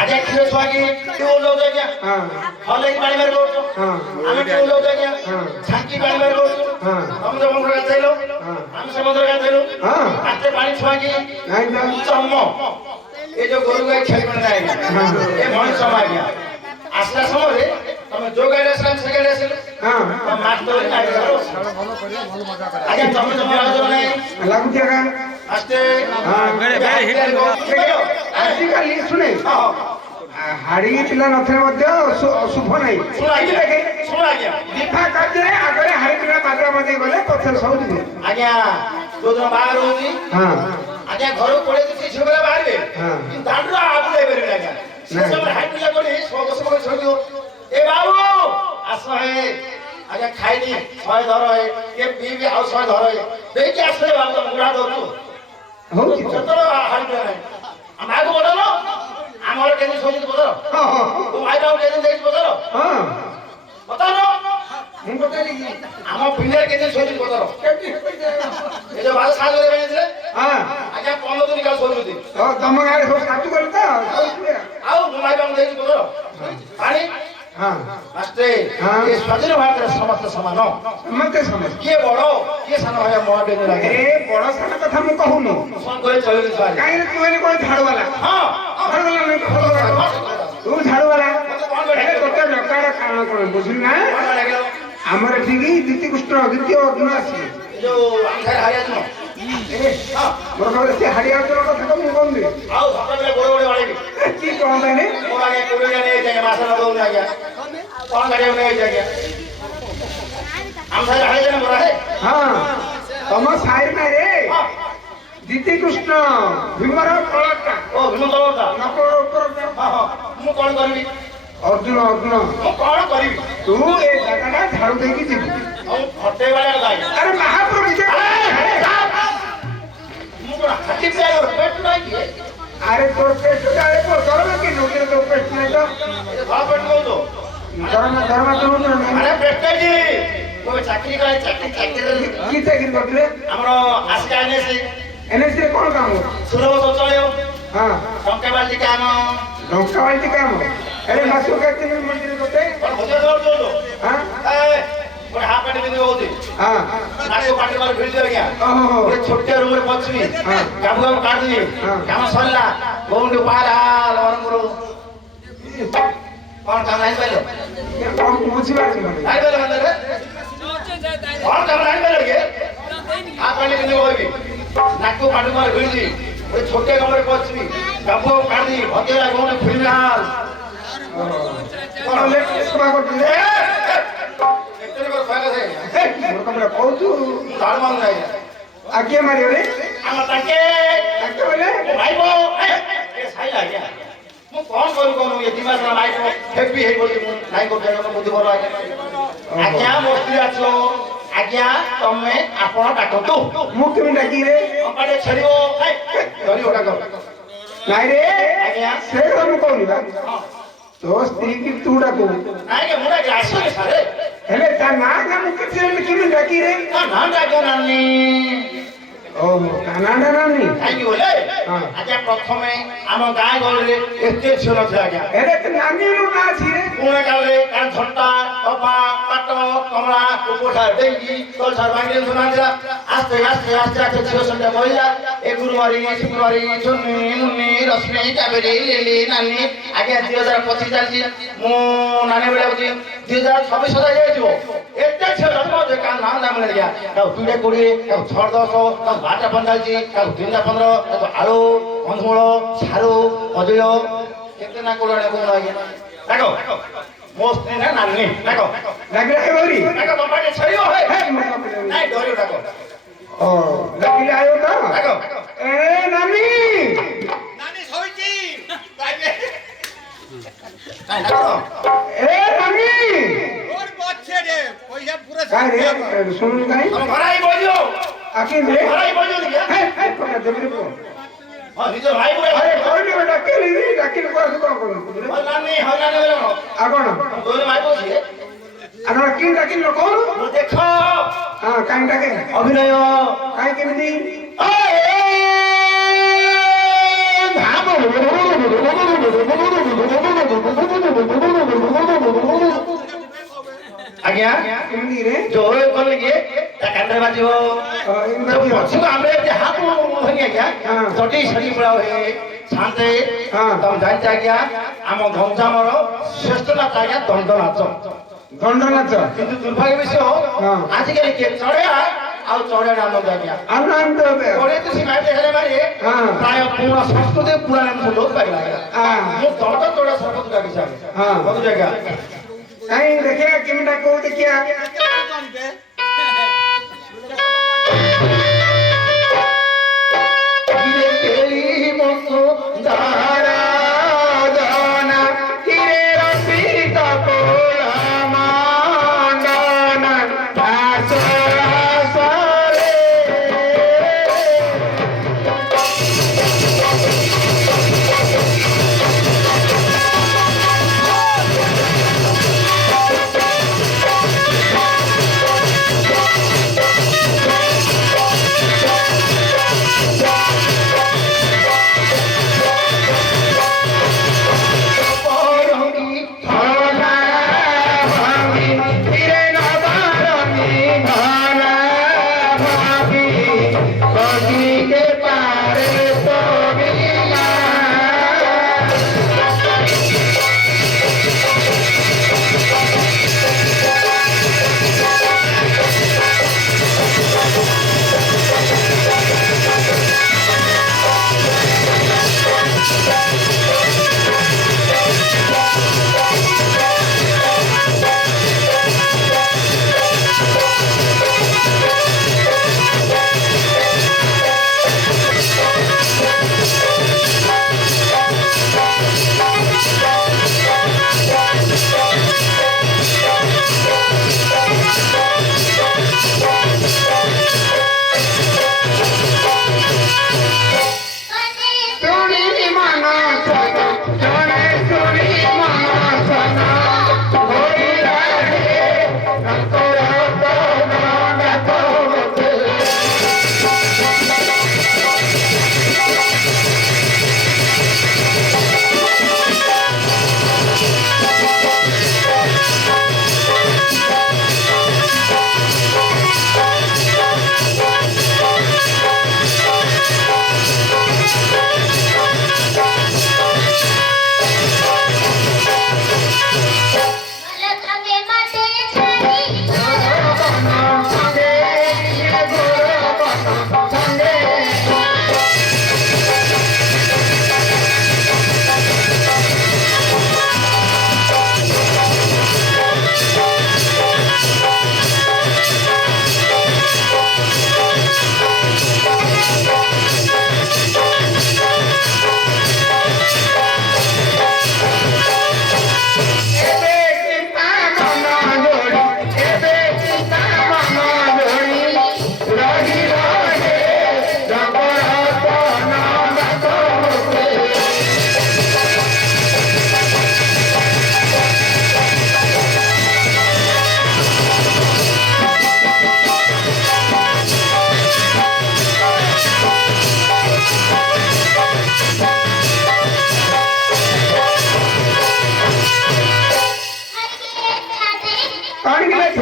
ଆଜି କ୍ଷୀର ଛୁଆକି ଟ୍ୟୁବ୍ ଯାଉଛୁ ଆଜ୍ଞା হ্যাঁ ହଲେଇକି ପାଣି ବାହାର କରୁଛୁ হ্যাঁ ଆମେ ଟ୍ୟୁବ୍ ଯାଉଛୁ ଆଜ୍ଞା ଛାଙ୍କି ପାଣି ବାହାର କରୁଛୁ হ্যাঁ ତମେ ସମୁଦ୍ର ଗାଧେଇଲ ଆମେ ସମୁଦ୍ର ଗାଧେଇଲୁ হ্যাঁ ହାତେ ପାଣି ଛୁଆକି নাই তো ଚମ ଏ ଯୋଉ ଗୋରୁ ଗାଈ ଛେଳି ମାନେ ନାହିଁ ଆଜ୍ଞା ଏ ମଣିଷ ଆଜ୍ଞା ଆସିଲା ସମୟରେ ତମେ ଯୋଉ ଗାଈରେ ଆସିଲା ସେ ଗାଈରେ ଆସିଲେ হ্যাঁ ତମ ମାଛ ଧରି ଗାଈରେ ଆଜ୍ଞା ତମେ ତମ ରାଜ ନାହିଁ লাগুছি একা ଆସ୍ତେ ଆଜିକାଲି ଶୁଣେ ହାଡି ପିଲା ନଥିଲେ ମଧ୍ୟ ଶୁଭ ନାହିଁ ଶୁଣ ଆଜ୍ଞା ବିବାହ କାର୍ଯ୍ୟରେ ଆଗରେ ହାଡି ପିଲା ମାତ୍ରା ମଜେଇ ଗଲେ ପଛରେ ସବୁ ଯିବେ ଆଜ୍ଞା ଯୋଉଦିନ ବାହାର ହଉଛି ହଁ ଆଜ୍ଞା ଘରକୁ ପଳେଇ ସେ ଝିଅ ପିଲା ବାହାରିବେ ହଁ ଦାଣ୍ଡରୁ ଆଗକୁ ଯାଇପାରିବେ ଆଜ୍ଞା ସେ ସମୟରେ ହାଇ ପିଲା କରି ବସ ବସ ଶୋଇଥିବ ଏ ବାବୁ ଆସ ହେ ଆଜ୍ଞା ଖାଇନି 100 ଧର ହେ ଏ ପିଇବି ଆଉ 100 ଧର ହେ ଦେଇକି ଆସିଲେ ବାବୁ ତମ ଗୁଡା ଦଉଛୁ ହଉଛି ସେତେବେଳେ ହାଇ ପିଲା ନାହିଁ ଆମେ ଆଗକୁ ବଦଳ ଆମର କେମିତି ଶୋଇଛି ବଦଳ ହଁ ହଁ ତୁ ଭାଇ ତାକୁ କେମିତି ଦେଇଛି ବଦଳ ହଁ ବଦଳ ମୁଁ ପଚାରିଲି କି ଆମ ପିଲାରେ କେତେ ଶୋଇଛି ପଚାର କେମିତି ଏ ଯୋଉ ବାସ ସାହାଯ୍ୟ କରିବା ଯାଇଥିଲେ ହଁ ଆଜ୍ଞା 15 ଦିନ କାଳ ଶୋଇଛନ୍ତି ତମ ଗାଁରେ ସବୁ ସାଥୁ କଲେ ତ ଶୋଇଥିଲେ। ଆଉ ମୁଁ ଭାଇ ବାବୁ ଦେଇଛି ପଚାର ପାଣି ହଁ ମାଷ୍ଟ୍ରେ ହଁ। ଏ ସ୍ୱାଧୀନ ଭାରତରେ ସମସ୍ତେ ସମାନ ସମସ୍ତେ ସମସ୍ତେ କିଏ ବଡ କିଏ ସାନ ଭାଇ ମହା ବେଦ ଲାଗେ ଏ ବଡ ସାନ କଥା ମୁଁ କହୁନି ଫୋନ କରି ଚଳିବି ଛୁଆ କାହିଁକି ତୁ ଏନେ କଣ ଝାଡୁବାଲା ହଁ ଝାଡୁବାଲା ନୁହେଁ ତୁ ଝାଡୁବାଲା ଏ ତୋତେ ଡକାର କାରଣ କଣ ବୁଝିଲୁ ନା ଆମର ଏଠିକି ଦ୍ୱିତୀୟ ଅର୍ଜୁନ ଆସିବେ ଯୋଉ ଆମ ଘରେ ହାରିଆ ଦିନ ମୋର ଖବର ସେ ହାଡିଆ ଅର୍ଜୁନ କଥା ତ ମୁଁ କହୁନି ଆଉ ସକାଳେ ଗୋଡ ଗୋଡ ବାড়িবি କି କଣ ପାଇଁ ମୋର ଆଜ୍ଞା କୋଡିଏ ଜାଣି ହେଇଯାଏ ମାସ ନ ଦଉନି ଆଜ୍ଞା କଣ ଗାଡିଆକୁ ନେଇ ଆଜ୍ଞା ଆମ ଘରେ ହାରିଆ ଦିନ ମୋର ହେ ହଁ ତମ ସାହିର ନାଇଁ ରେ ଦ୍ୱିତୀକୃଷ୍ଣ ଭୀମର କଳଟା ଓ ଭୀମ ତଳଟା ନକଳ ଉପରଟା ହଁ ହଁ ମୁଁ କଣ କରିବି ଅର୍ଜୁନ ଅର୍ଜୁନ ମୁଁ କଣ କରିବି ତୁ ଏ ଜାଗାଟା ଝାଡୁ ଦେଇକି ଯିବୁ ମୁଁ ଫଟେଇ ବାଳିଆ କଥା ଆଜ୍ଞା ଆରେ ମହାପ୍ରଭୁ ବିଜୟ ମୁଁ କଣ ହାତୀ ପିଆର ପେଟ ନାହିଁ କି ଆରେ ତୋର ପେଟ ଆରେ ଦରମା କି ନଉଥିଲେ ତୋ ପେଟ ନାହିଁ ତ ଧଳା ପେଟ କହୁଛୁ ଦରମା ତ ନଉଥିଲେ ଆରେ ପେଟେଜି ମୁଁ ଚାକିରି କରେ ଚାକିରି କି ଚାକିରି କରିଥିଲେ ଆମର ଆସିକା ଏନଏସି ଏନଏସି ରେ କଣ କାମ ସୁଲଭ ଶୌଚାଳୟ ହଁ ଟଙ୍କା ବାଲ୍ଟି କାମ ଢଙ୍କା ବାଲ୍ଟି କାମ ଆରେ ମାସକୁ କେତେ ମନ୍ଦିର ଗୋଟେ କଣ ଭୋଜି ଦଉଛୁ ହଁ ଗୋଟେ ହାଫ ପ୍ୟାଣ୍ଟ ପିନ୍ଧି ହଉଛି ହଁ ନାକୁ ପାଟି ମାରି ଭିଡି ଆଜ୍ଞା ଓହୋ ଗୋଟେ ଛୋଟିଆ ରୁମରେ ପଛିବି ହଁ। କାବୁ କାବୁ କାଢିଦେବି ହଁ। କାମ ସରିଲା କୋଉଠି ପାଲା ବରମପୁର କଣ କାମ ନାହିଁ ପାଇଲ କଣ ବୁଝିପାରୁଛି ନାହିଁ ପାଇଲ ମାନେ କଣ କାମ ନାହିଁ ପାଇଲ କି ହାଫ ପ୍ୟାଣ୍ଟ ପିନ୍ଧି କହିବି ନାକୁ ପାଟି ମାରି ଭିଡିବି ଗୋଟେ ଛୋଟିଆ କାମରେ ପଛିବି କାବୁ କାବୁ କାଢିଦେବି ଭତେରା କୋଉଠି ଫିଲ୍ମ ହାଲ କଣ ସେବା କରୁଥିଲେ ଏତେ ବড় ଫାଇଲ আছে ମୋର କପଡ଼ା କହୁଛୁ ধার মান নাই ଆଜ୍ଞା ମାରିବରେ আমার তাকে ତାଙ୍କେ ବୋଲେ ভাইবো এ সাই লাগিয়া ମୁଁ କଣ କରୁ କଣ ଏ ଦି ମାସ ନାଇଁ ହେପି ହେଇ ବୋଲି ମୁଁ ନାଇଁ କରୁଛେ ମୁଁ ବୁଝି ଭଲ ଆଜ୍ଞା ଆଜ୍ଞା ମୋ ସ୍ତ୍ରୀ ଆছো ଆଜ୍ଞା ତମେ ଆପଣ ଡାକନ୍ତୁ ମୁଁ କେମିତି ଡାକିରେ କପାଟେ ଛେଡ଼ିବ ଧରିବ ଡାକ ନାଇଁ ରେ ଆଜ୍ଞା ସେ ମୁଁ କହୁନି ବା ତୋ ସ୍ତ୍ରୀ କି ତୁ ଡାକୁ ନାଇଁ ମୁଁ ଡାକି ଆସିବି ସାରେ ହେଲେ ତା ନାଁ ମୁଁ କିଛି କେମିତି ଡାକିରେ ନା ଡାକ ନାନି ଓହୋ କାନାଡା ନାନି କାହିଁକି ବୋଲେ ଆଜ୍ଞା ପ୍ରଥମେ ଆମ ଗାଁ ଗହଳିରେ ଏତେ ଝିଅ ନଥିଲା ଆଜ୍ଞା ହେଲେ ତ ନାନିର ନାଁ ଅଛି ରେ ପୁରୁଣା କାଳରେ କାରଣ ଝଣ୍ଟା କପା ପାଟ କମଳା ଉପଠା ଡେଙ୍ଗି ତଳଛାଡ଼ ଭାଙ୍ଗି ଶୁଣାଥିଲା ଆସ୍ତେ ଆସ୍ତେ ଆସ୍ତେ ଆସ୍ତେ ଝିଅ ସଂଖ୍ୟା ବଢିଲା ଏ ଗୁରୁବାରୀ ଶୁକ୍ରବାରୀ ଝୁନି ମୁନି ରଶ୍ମି କାବେରୀ ଲିଲି ନାନୀ ଆଜ୍ଞା 2025 ଚାଲିଛି ମୁଁ ନାନୀ ଭଳିଆ ହଉଛି 2026 ସୁଦ୍ଧା ହେଇଯିବ ଏତେ ଝିଅ ଜନ୍ମ ଯେ କାହା ନାଁ ନାମ ଆଜ୍ଞା କାହାକୁ 2 20 କାହାକୁ 6 10 କାହାକୁ 12 15 କାହାକୁ 3 15 କାହାକୁ ଆଳୁ କନ୍ଧମୂଳ ସାରୁ କଦଳୀ କେତେ ନା କୋଳ ଆଜ୍ଞା ডাকো মোস্তি না নানি ডাকো ଡାକିଲେ ଆଇବ ରି ডাকো বাবাকে ছড়িও হে নাই ডরিও ডাকো ଓ ଡାକିଲେ ଆଇବ ତ ডাকো ଏ ନାନି নানি সইছি বাইরে নাই ডাকো ଏ ନାନି ওর বচ্ছে রে পয়সা পুরো କାଇଁ ରେ ଶୁଣୁନି କାଇଁ তুমি ঘরাই বইও ଆକି ରେ ঘরাই বইও দিয়া ହେ ହେ କଣ ଦେବି ରେ ପୁଅ ও নিজ ভাই বলে ଆରେ କହିଲି ବା ଡାକିଲି ଡାକିଲି କଣ କଣ ও নানি হইলানি বলে না ଆଉ କଣ তোর ভাই বলছি ଆପଣ କି ଡାକିଲି ଲୋକ ମୁଁ ଦେଖ ହଁ କାହିଁ ଡାକେ ଅଭିନୟ କାହିଁ କେମିତି ଆଜ୍ଞା କେମିତି ରେ ଜୋର କଲେ କି ତା କାନରେ ବାଜିବ ପଛକୁ ଆମେ ଯାହାକୁ ହଇ ଆଜ୍ଞା ଜଟି ସରି ପୁରା ହୁଏ ଶାନ୍ତେ ତମେ ଜାଣିଛ ଆଜ୍ଞା ଆମ ଗଞ୍ଜାମର ଶ୍ରେଷ୍ଠ ନାଚ ଆଜ୍ଞା ଦଣ୍ଡ ନାଚ ଦଣ୍ଡ ନାଚ କିନ୍ତୁ ଦୁର୍ଭାଗ୍ୟ ବିଷୟ ଆଜିକାଲି କିଏ ଚଢେଆ ଆଉ ଚଢେଆ ଆନନ୍ଦ ଆଜ୍ଞା ଆନନ୍ଦ ଏବେ କୋଡ଼ିଏ ତିରିଶ ମାଇଲ ହେଲେ ମାରି ପ୍ରାୟ ପୁରୁଣା ସଂସ୍କୃତି ପୁରାଣ ଲୋପ ପାଇଲା ଆଜ୍ଞା ମୁଁ ଦଣ୍ଡ ଚଢେଆ ସରପଞ୍ଚ ଡାକିଛି ଆଜ୍ଞା ବହୁତ ଜାଗା କାହିଁ ଦେଖିବା କେମିତି କୋଉ ଦେଖିବା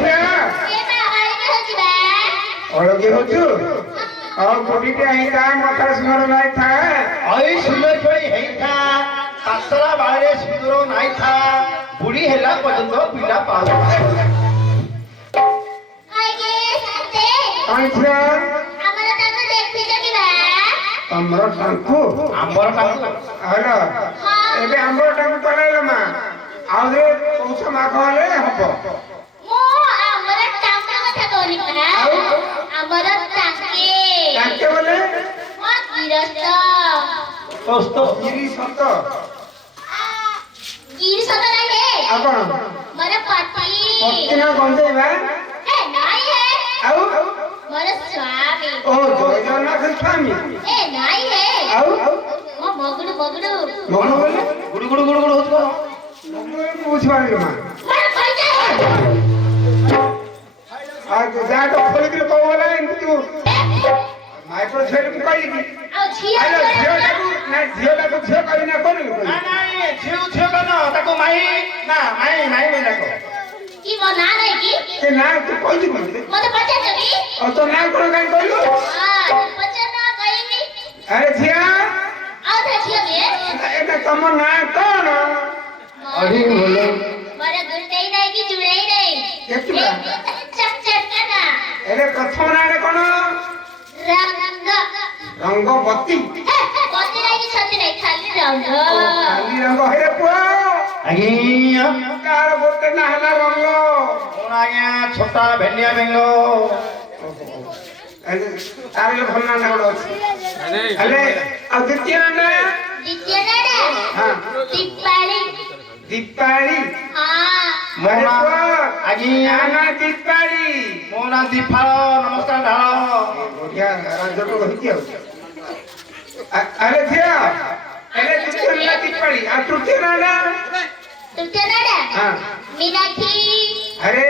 ଝିଅ ଏ ମା ଆଇନି ହଉଛି ବା ଅଳଗି ହଉଛୁ ଆଉ କୋଟିଟେ ହେଇଥା ମଥା ସୁନ୍ଦର ନାଇଥା ଅଇ ସୁନ୍ଦର ଖେଳି ହେଇଥା ତାସରା ବାଳରେ ସୁନ୍ଦର ନାଇଥା ବୁଢୀ ହେଲା ପର୍ଯ୍ୟନ୍ତ ପିଲା ପାଉ ଆଇକେ ସାତେ କଣ ଝିଅ ଆମର ତାକୁ ଦେଖିଛ କି ବା ଆମର ଟାଙ୍କୁ ଆମ୍ବର ଟାଙ୍କୁ ହ୍ୟାଲୋ ଏବେ ଆମର ଟାଙ୍କୁ ପଳେଇଲ ମା ଆଉ ଯେ ପୌଷ ମାଘ ହେଲେ ହବ ମୁଁ ଆମର ଟାଙ୍କା କଥା କହୁନି ବା ଆମର ଟାଙ୍କେ ତାଙ୍କେ ବୋଲେ ମୋ ଗିରସ୍ତ ଦୋସ୍ତ ଗିରି ସତ ଗିରସ୍ତ ନାହିଁ ଆଉ କଣ ମୋର ପତି ପତିନା ଗଞ୍ଜେଇବା ଏ ନାଇଁ ହେ ଆଉ ମୋର ସ୍ୱାମୀ ଓ ଜୟ ଜଗନ୍ନାଥ ସ୍ୱାମୀ ଏ ନାଇଁ ହେ ଆଉ ମୋ ମଗୁଡୁ ମଗୁଡୁ ମନ ବୋଲେ ଗୁଡୁ ଗୁଡୁ ଗୁଡୁ ଗୁଡୁ ହଉଥିବ ମୁଁ ବୁଝିପାରିଲି ମା ମୋର ପଇସା ଆଉ ଯାହା ତ ଖୋଲିକିରି କହୁ ଗଲା ଏମିତି ତୁ ମାଇକ୍ରୋ ଝିଅକୁ କହିଲି ଆଉ ଝିଅ ଆଲୋ ଝିଅଟାକୁ ନା ଝିଅଟାକୁ ଝିଅ କହିବି ନା କରିବି ନା ନାଇଁ ଝିଅ ଝିଅ କନ ତାକୁ ମାଇ ନା ମାଇ ମାଇ ବୋଲି ଡାକ କି ମୋ ନାଁ ନାହିଁ କି ସେ ନା ତୁ କହିଛୁ ମତେ ମତେ ପଚାରୁଛ କି ଆଉ ତୋ ନାଁ କଣ କାହିଁ କହିଲୁ ପଚାର ନା କହିବି ଆରେ ଝିଅ ଆଉ ତା ଝିଅ କିଏ ଏଟା ତମ ନାଁ କଣ ଅଢି ଭଲ ମୋର ଗୁରୁଦେଇ ନାହିଁ କି ଜୁଡ଼େଇ ନାହିଁ କେତୁଟା? ଚକ୍ ଚକ୍ ନା ଏରେ ପ୍ରଥମ ନାଁରେ କଣ ରଙ୍ଗ ରଙ୍ଗବତୀ ପତି ନାହିଁ କି ଛତି ନାହିଁ ଖାଲି ରଙ୍ଗ ଖାଲି ରଙ୍ଗ ହେରେ ପୁଅ ଆଜ୍ଞା ତାର ଗୋଟେ ନା ହେଲା ରଙ୍ଗ କଣ ଆଜ୍ଞା ଛୋଟା ଭେଣ୍ଡିଆ ବେଙ୍ଗ ତାର ଭଲ ନା ଗୋଟେ ଅଛି ହେଲେ ଆଉ ଦ୍ୱିତୀୟ ନା ଦ୍ୱିତୀୟ ନାଁଟା ହଁ ଦୀପାଳି ଦୀପାଳି ହଁ ଆରେ ପୁଅ ଆଜ୍ଞା ନା ଦୀପାଳି ମୋ ନା ଦୀପାଳ ନମସ୍କାର ଢାଳ ବଢିଆ ରାଜକୁ ରହିଛି ଆଉ ଆରେ ଝିଅ ହେଲେ ଦ୍ୱିତୀୟ ନା ଦୀପାଳି ଆଉ ତୃତୀୟ ନା ତୃତୀୟ ନାଁଟା ହଁ ମୀନାକ୍ଷୀ ଆରେ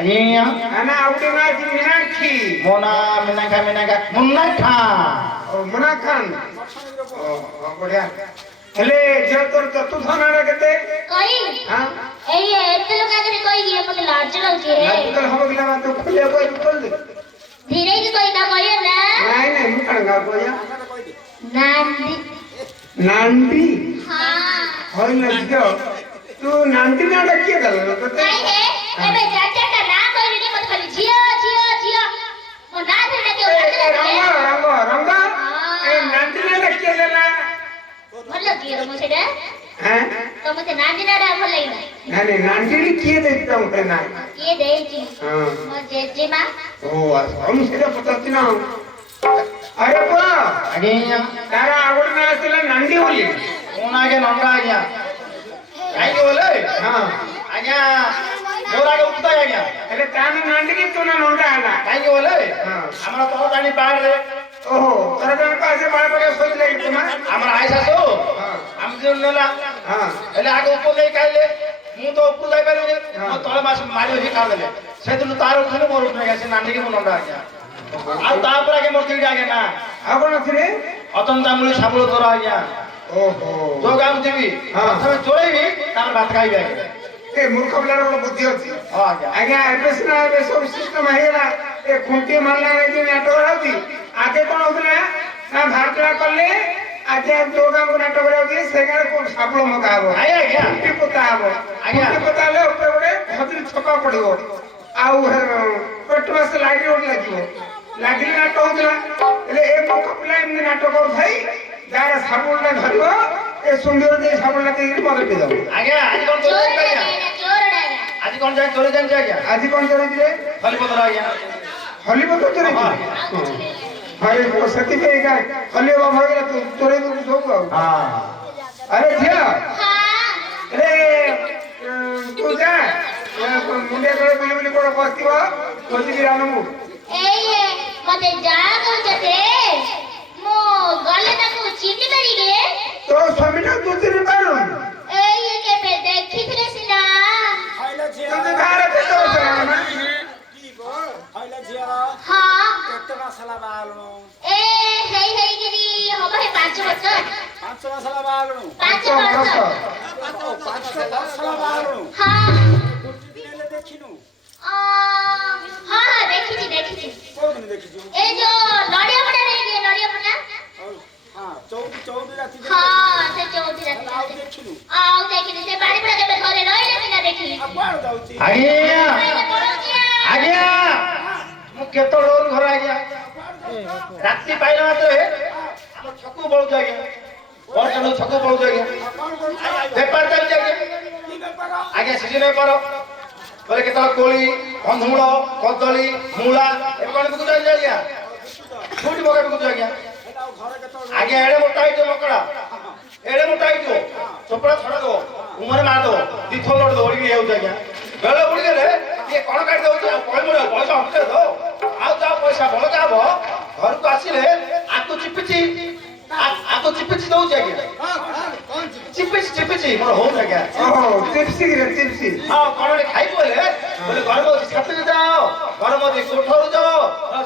ଆଜ୍ଞା ନା ଆଉ ଗୋଟେ ନା ଅଛି ମୀନାକ୍ଷୀ ମୋ ନା ମିନାଖା ମୁନ୍ନା ଖାଁ ଓ ମୁନା ଖାନ ଓ ବଢିଆ ହେଲେ ଝିଅ ତୋର ଚତୁର୍ଥ ନାଁଟା କେତେ କହି ହଁ ଏଇ ଏତେ ଲୋକ ଆଗରେ କହିକି ମତେ ଲାଜ ଲାଗୁଛି ହେ ଲାଜୁକଲ ହବ କି ନା ତୁ ଖୋଲିବାକୁ ଏଇଠୁ ଖୋଲିଦେ ଧୀରେ କି କହିବା କହିବ ନା ନାଇଁ ନାଇଁ ମୁଁ କଣ ଗାଁ କହିଆ ନାନ୍ଦି ନାଣ୍ଡି ହଁ ହଇଲ ଝିଅ ତୁ ନାଣ୍ଡି ନାଁଟା କିଏ ଦେଲା ତତେ ନାଇଁ ହେ ଏବେ ଚାଚାଟା ନା କହିଲି ମତେ ଖାଲି ଝିଅ ଝିଅ ଝିଅ ମୋ ନା ଧରିଲା କେଉ ରଙ୍ଗ ରଙ୍ଗ ରଙ୍ଗ ଏ ନାଣ୍ଡି ନାଁଟା କିଏ ଦେଲା ଭଲ କିଏ ତମ ସେଇଟା ହଁ ତମ ସେ ନାନ୍ଦି ନାଁଟା ଭଲ ଲାଗିଲା ନାଇଁ ନାଇଁ ନାଣ୍ଡି କିଏ ଦେଇଛି ତମକୁ ନା କିଏ ଦେଇଛି ହଁ ମୋ ଜେଜେମା ଓ ମୁଁ ସେଇଟା ପଚାରୁଛି ନା ଆରେ ପୁଅ ଆଜ୍ଞା ତାର ଆଉ ଗୋଟେ ନାଁ ଆସିଲା ନାଣ୍ଡି ବୋଲି ମୋ ନା ଆଜ୍ଞା ନଣ୍ଡା ଆଜ୍ଞା କାହିଁକି ବୋଲେ ହଁ ଆଜ୍ଞା ମୋର ଆগে ଉଠିତ ଆଜ୍ଞା ହେଲେ ତା ନା ନାଣ୍ଡି କି ତୁ ନା ନଣ୍ଡା ହେଲା କାହିଁକି ବୋଲେ ହଁ। ଆମର ତଳ ଜାଣି ପାହାଡ଼ରେ ଓହୋ ତୋର ଜଣକ ଆସି ବାଳ କରିବା ଶୋଇଥିଲେ କି ତୁମେ ଆମର ଆଇ ଶାଶୁ ଆମେ ଯୋଉ ନେଲା ହଁ ହେଲେ ଆଗ ଉପର ଦେଇ ଖାଇଲେ ମୁଁ ତ ଉପରୁ ଯାଇପାରିବିନି ମୋ ତଳେ ମାସ ମାରି ବସି ଖାଇଦେଲେ ସେଦିନ ତାର ଉଠିଲେ ମୋର ଉଠୁ ଆଜ୍ଞା ସେ ନାଣ୍ଡିକି ମୁଁ ନଣ୍ଡା ଆଜ୍ଞା ଆଉ ତାପରେ ଆଜ୍ଞା ମୋର ତିନିଟା ଆଜ୍ଞା ନା ଆଉ କଣ ଅଛି ରେ ଅତନ୍ତା ମୂଳି ଶାବୁଳ ତୋର ଆଜ୍ଞା ଓହୋ ଯୋଉ ଗାଁକୁ ଯିବି ହଁ। ପ୍ରଥମେ ଚୋରେଇବି ତାପରେ ଭାତ ଖାଇବି ଆଜ୍ଞା ଏ ମୂର୍ଖ ପିଲାର ଗୋଟେ ବୁଦ୍ଧି ଅଛି ହଁ ଆଜ୍ଞା ଆଜ୍ଞା ଏବେ ସିନା ଏବେ ସବୁ ସିଷ୍ଟମ ହେଇଗଲା ଏ ଖୁଣ୍ଟି ମାରିଲା ନେଇକି ନାଟକ ହଉଛି ଆଗେ କଣ ହଉଥିଲା ନା ଭାତଟା କଲେ ଆଜି ଯୋଉ ଗାଁକୁ ନାଟକ ଯାଉଛି ସେ ଗାଁରେ କୋଉ ଶାବୁଳ ମକା ହବ ନାଇଁ ଆଜ୍ଞା ଖୁଣ୍ଟି ପୋତା ହବ ଆଜ୍ଞା। ଖୁଣ୍ଟି ପୋତା ହେଲେ ଉପରେ ଗୋଟେ ଖଜୁରୀ ଛପା ପଡିବ ଆଉ ପେଟ ମାସ ଲାଇଟ୍ ଗୋଟେ ଲାଗିବ ଲାଗିଲେ ନାଟକ ହଉଥିଲା ହେଲେ ଏ ମୂର୍ଖ ପିଲା ଏମିତି ନାଟକ କରୁଥାଇ ଯାହାର ଶାବୁଳଟା ଧରିବ ଏ ସୁନ୍ଦର ଦେଇ ଶାବୁଳଟା ଦେଇକି ମଦ ପିଇଦବ ଆଜ୍ଞା ଆଜି କଣ ଚୋରେଇଛି ଚୋରଟା ଆଜ୍ଞା ଏଇଟା ଚୋରଟା ଆଜି କଣ ଯାଇ ଚୋରେଇ ଜାଣିଛି ଆଜ୍ଞା ଆଜି କଣ ଚୋରେଇଛି ରେ ହଲିପତ୍ର ଆଜ୍ଞା ହଲିପତ୍ର ଚୋରେଇଛି ହରେ ସେଥିପାଇଁ ହଲି ବାବା ଭାବିଲା ତୁ ଚୋରେଇ ଦବୁ ସବୁ ଆଉ ହଁ ଆରେ ଝିଅ ହଁ ରେ ତୁ ଯା ମୁଣ୍ଡିଆ ତଳେ ବୁଲି ବୁଲି କୋଣ ବସିଥିବ ଖୋଜିକି ଆଣୁ ଏଇ ମତେ ଯାହା କହୁଛନ୍ତି ମୁଁ ଗଲେ ତାକୁ ଚିହ୍ନି ପାରିବେ ତୋ ସ୍ୱାମୀଟା ତୁ ଚିହ୍ନି ପାରୁନୁ ଏଇ କେବେ ଦେଖିଥିଲେ ସିନା ତୁ ବାହାର କେତେ ବର୍ଷ ହେଲାଣି ମା? ହଁ କେତେ ମାସ ହେଲା ବାହାହେଲୁଣୁ? ଏ ହେଇକିରି ହବ ହେ 5 ବର୍ଷ 5 ମାସ ହେଲା ବାହାହେଲୁଣୁ? 5 ବର୍ଷ 5 ବର୍ଷ ହେଲା ବାହାହେଲୁଣୁ? ହଁ ଗୋଟିଏ ହେଲେ ଦେଖିନୁ? ହଁ ହଁ ଦେଖିଛି କୋଉଦିନ ଦେଖିଛୁ? ଏଇ ଯୋଉ ନଡ଼ିଆ ପଟା ନେଇକି ନଡ଼ିଆ ପଟା ହଁ ଚଉଦି ରାତି ହଁ ସେ ଚଉଠି ଆଉ ରାତି ଦେଖିନୁ? ଆଉ ଦେଖିନି ସେ ବାଡ଼ି ପଟା କେବେ ଘରେ ରହିଲେ ସିନା ଦେଖିଲି ଆଉ କୁଆଡେ ଯାଉଛି? ଆଜ୍ଞା କହିଲେ ପଳଉଛି ଆଉ। ଆଜ୍ଞା ମୁଁ କେତେବେଳେ ଘର ଆଜ୍ଞା ରାତି ପାଇଲା ମାତ୍ରେ ଆମ ଛକକୁ ପଳଉଛୁ ଆଜ୍ଞା ବସ୍ ଛକକୁ ପଳଉଛୁ ଆଜ୍ଞା କଣ କରୁଛ? ବେପାର ଚାଲିଛି ଆଜ୍ଞା କି ବେପାର? ଆଜ୍ଞା ସିଜିନ ବେପାର କହିଲେ କେତେବେଳେ କୋଳି କନ୍ଧମୂଳ କଦଳୀ ମୂଳା ଏବେ କଣ ବିକୁଛୁ ଆଜ୍ଞା କୋଉଠି ପକା ବିକୁଛୁ ଆଜ୍ଞା ଏଇଟା ଆଉ ଘରେ କେତେବେଳେ? ଆଜ୍ଞା ଏଡେ ମୋଟା ହେଇଯିବ ମକଡା ଏଡେ ମୋଟା ହେଇଯିବ ଚୋପଡ଼ା ଛଡ଼ା ଦବ ଉମରେ ମାରିଦବ ଦିଥର ଲଡ଼ ଦବ ଓଳିକି ହେଇଯାଉଛି ଆଜ୍ଞା ବେଳେ ଉଡ଼ିଗଲେ ଇଏ କଣ କାଟି ଦଉଛି ଆଉ କହିବ ପଇସା ହଟେଇ ଦବ ଆଉ ଯାହା ପଇସା ବଳକା ହବ ଘରକୁ ଆସିଲେ ଆକୁ ଚିପିଛି ଦଉଛି ଆଜ୍ଞା ଚିପିଛି ମୋର ହଉନି ଆଜ୍ଞା ଓହୋ ଚିପ୍ସି ଚିପ୍ସି ହଁ କଣ ଗୋଟେ ଖାଇବୁ ବୋଲେ ଘର ମধ্যে ଛାତ୍ରୀ যাও ঘর মধ্যে কোঠরু যাও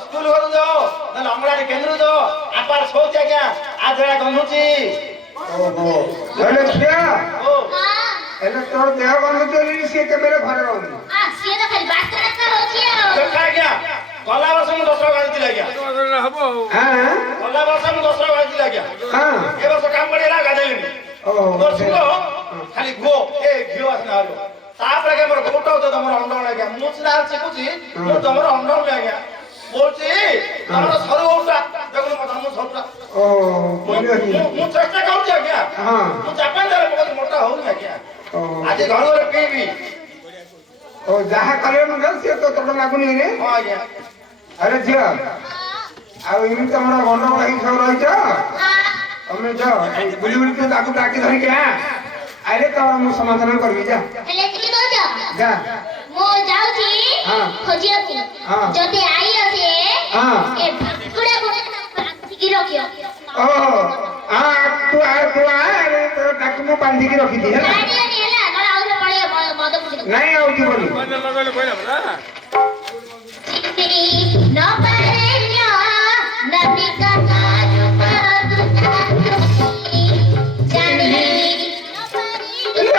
স্কুল ঘরু যাও নହେଲେ ଅଙ୍ଗଣାରେ କେନ୍ଦ୍ର ଯାଅ ଆପାର ଶୋଉଛି ଆଜ୍ଞା ଆଜଳା ଗନ୍ଧୁଛି ଓହୋ ହେଲେ ଝିଅ ଓ ହଁ ହେଲେ ତୋର ଦେହ ଗନ୍ଧୁଛି ବୋଲି ସିଏ କେବେ ଘରେ ରହୁନି ସିଏ ତ ଖାଲି ବାସ୍ନା ହଉଛି ଆଉ ଦେଖା ଆଜ୍ଞା ଗଲା ବର୍ଷ ମୁଁ 10 ଟଙ୍କା ଗାଡ଼ିଥିଲି ଆଜ୍ଞା ହଁ ଗଲା ବର୍ଷ ମୁଁ 10 ଟଙ୍କା ଗାଡ଼ିଥିଲି ଆଜ୍ଞା ହଁ ଏ ବର୍ଷ କାମ ପଡ଼ିଗଲା ଗାଧେଇଲିନି ଓହୋ ମୋର ଶୁଣ ଖାଲି ଘିଅ ଘିଅ ଆସିନା ହলো ତାପରେ ଆଜ୍ଞା ମୋର ଗୋଟା ହଉଛି ତମର ଅଣ୍ଡଳ ଆଜ୍ଞା ମୁଁ ସିନା ଚିପୁଛି ମୁଁ ତମର ଅଣ୍ଡଳ ଆଜ୍ଞା বলছি আমরা সরু ওটা দেখুন কথা ମୁଁ সরুটা ଓ ବୁଝିଲି ମୁଁ ଚେଷ୍ଟା କରୁଛି ଆଜ୍ଞା ହଁ ମୁଁ ଜାପାନ ଯାରେ ବହୁତ ମୋଟା ହଉନି ଆଜ୍ଞା ଓ ଆଜି ଘର ଘରେ ପିଇବି ଓ ଯାହା କଲେ ମଧ୍ୟ ସିଏ ତ ତୋଟ ଲାଗୁନି ରେ ହଁ ଆଜ୍ଞା ଆରେ ଝିଅ ଆଉ ଏମିତି ତମର ଗଣ୍ଡଗୋଳ ହେଇ ସବୁ ରହିଛ ତମେ ଯାଅ ବୁଲି ବୁଲି ତୁ ତାକୁ ଡାକି ଧରିକି ଆରେ ତ ମୁଁ ସମାଧାନ କରିବି ଯା ହେଲେ କି କହୁଛ ଯା ମୁଁ ଯାଉଛି ହଁ। ଖୋଜିବାକୁ ହଁ। ଯଦି ଆଇ ଆସେ ହଁ। ଏ ଭାକୁଡ଼ା ଗୋଟେ ବାନ୍ଧିକି ରଖିବ ଓହୋ ତୁ ଆରେ ତୋ ତାକୁ ମୁଁ ବାନ୍ଧିକି ରଖିଛି ହେଲା ଜାଣିବନି ହେଲା ନହେଲେ ଆଉଥରେ ପଳେଇବ ମଦ ପିଇ ନାଇଁ ଆଉ ଯିବନି ନ ପାରେଲ୍ୟ ନବିକା କାରୁ ପାଦୁ ଜାଣି ନ ପାରେଲ୍ୟ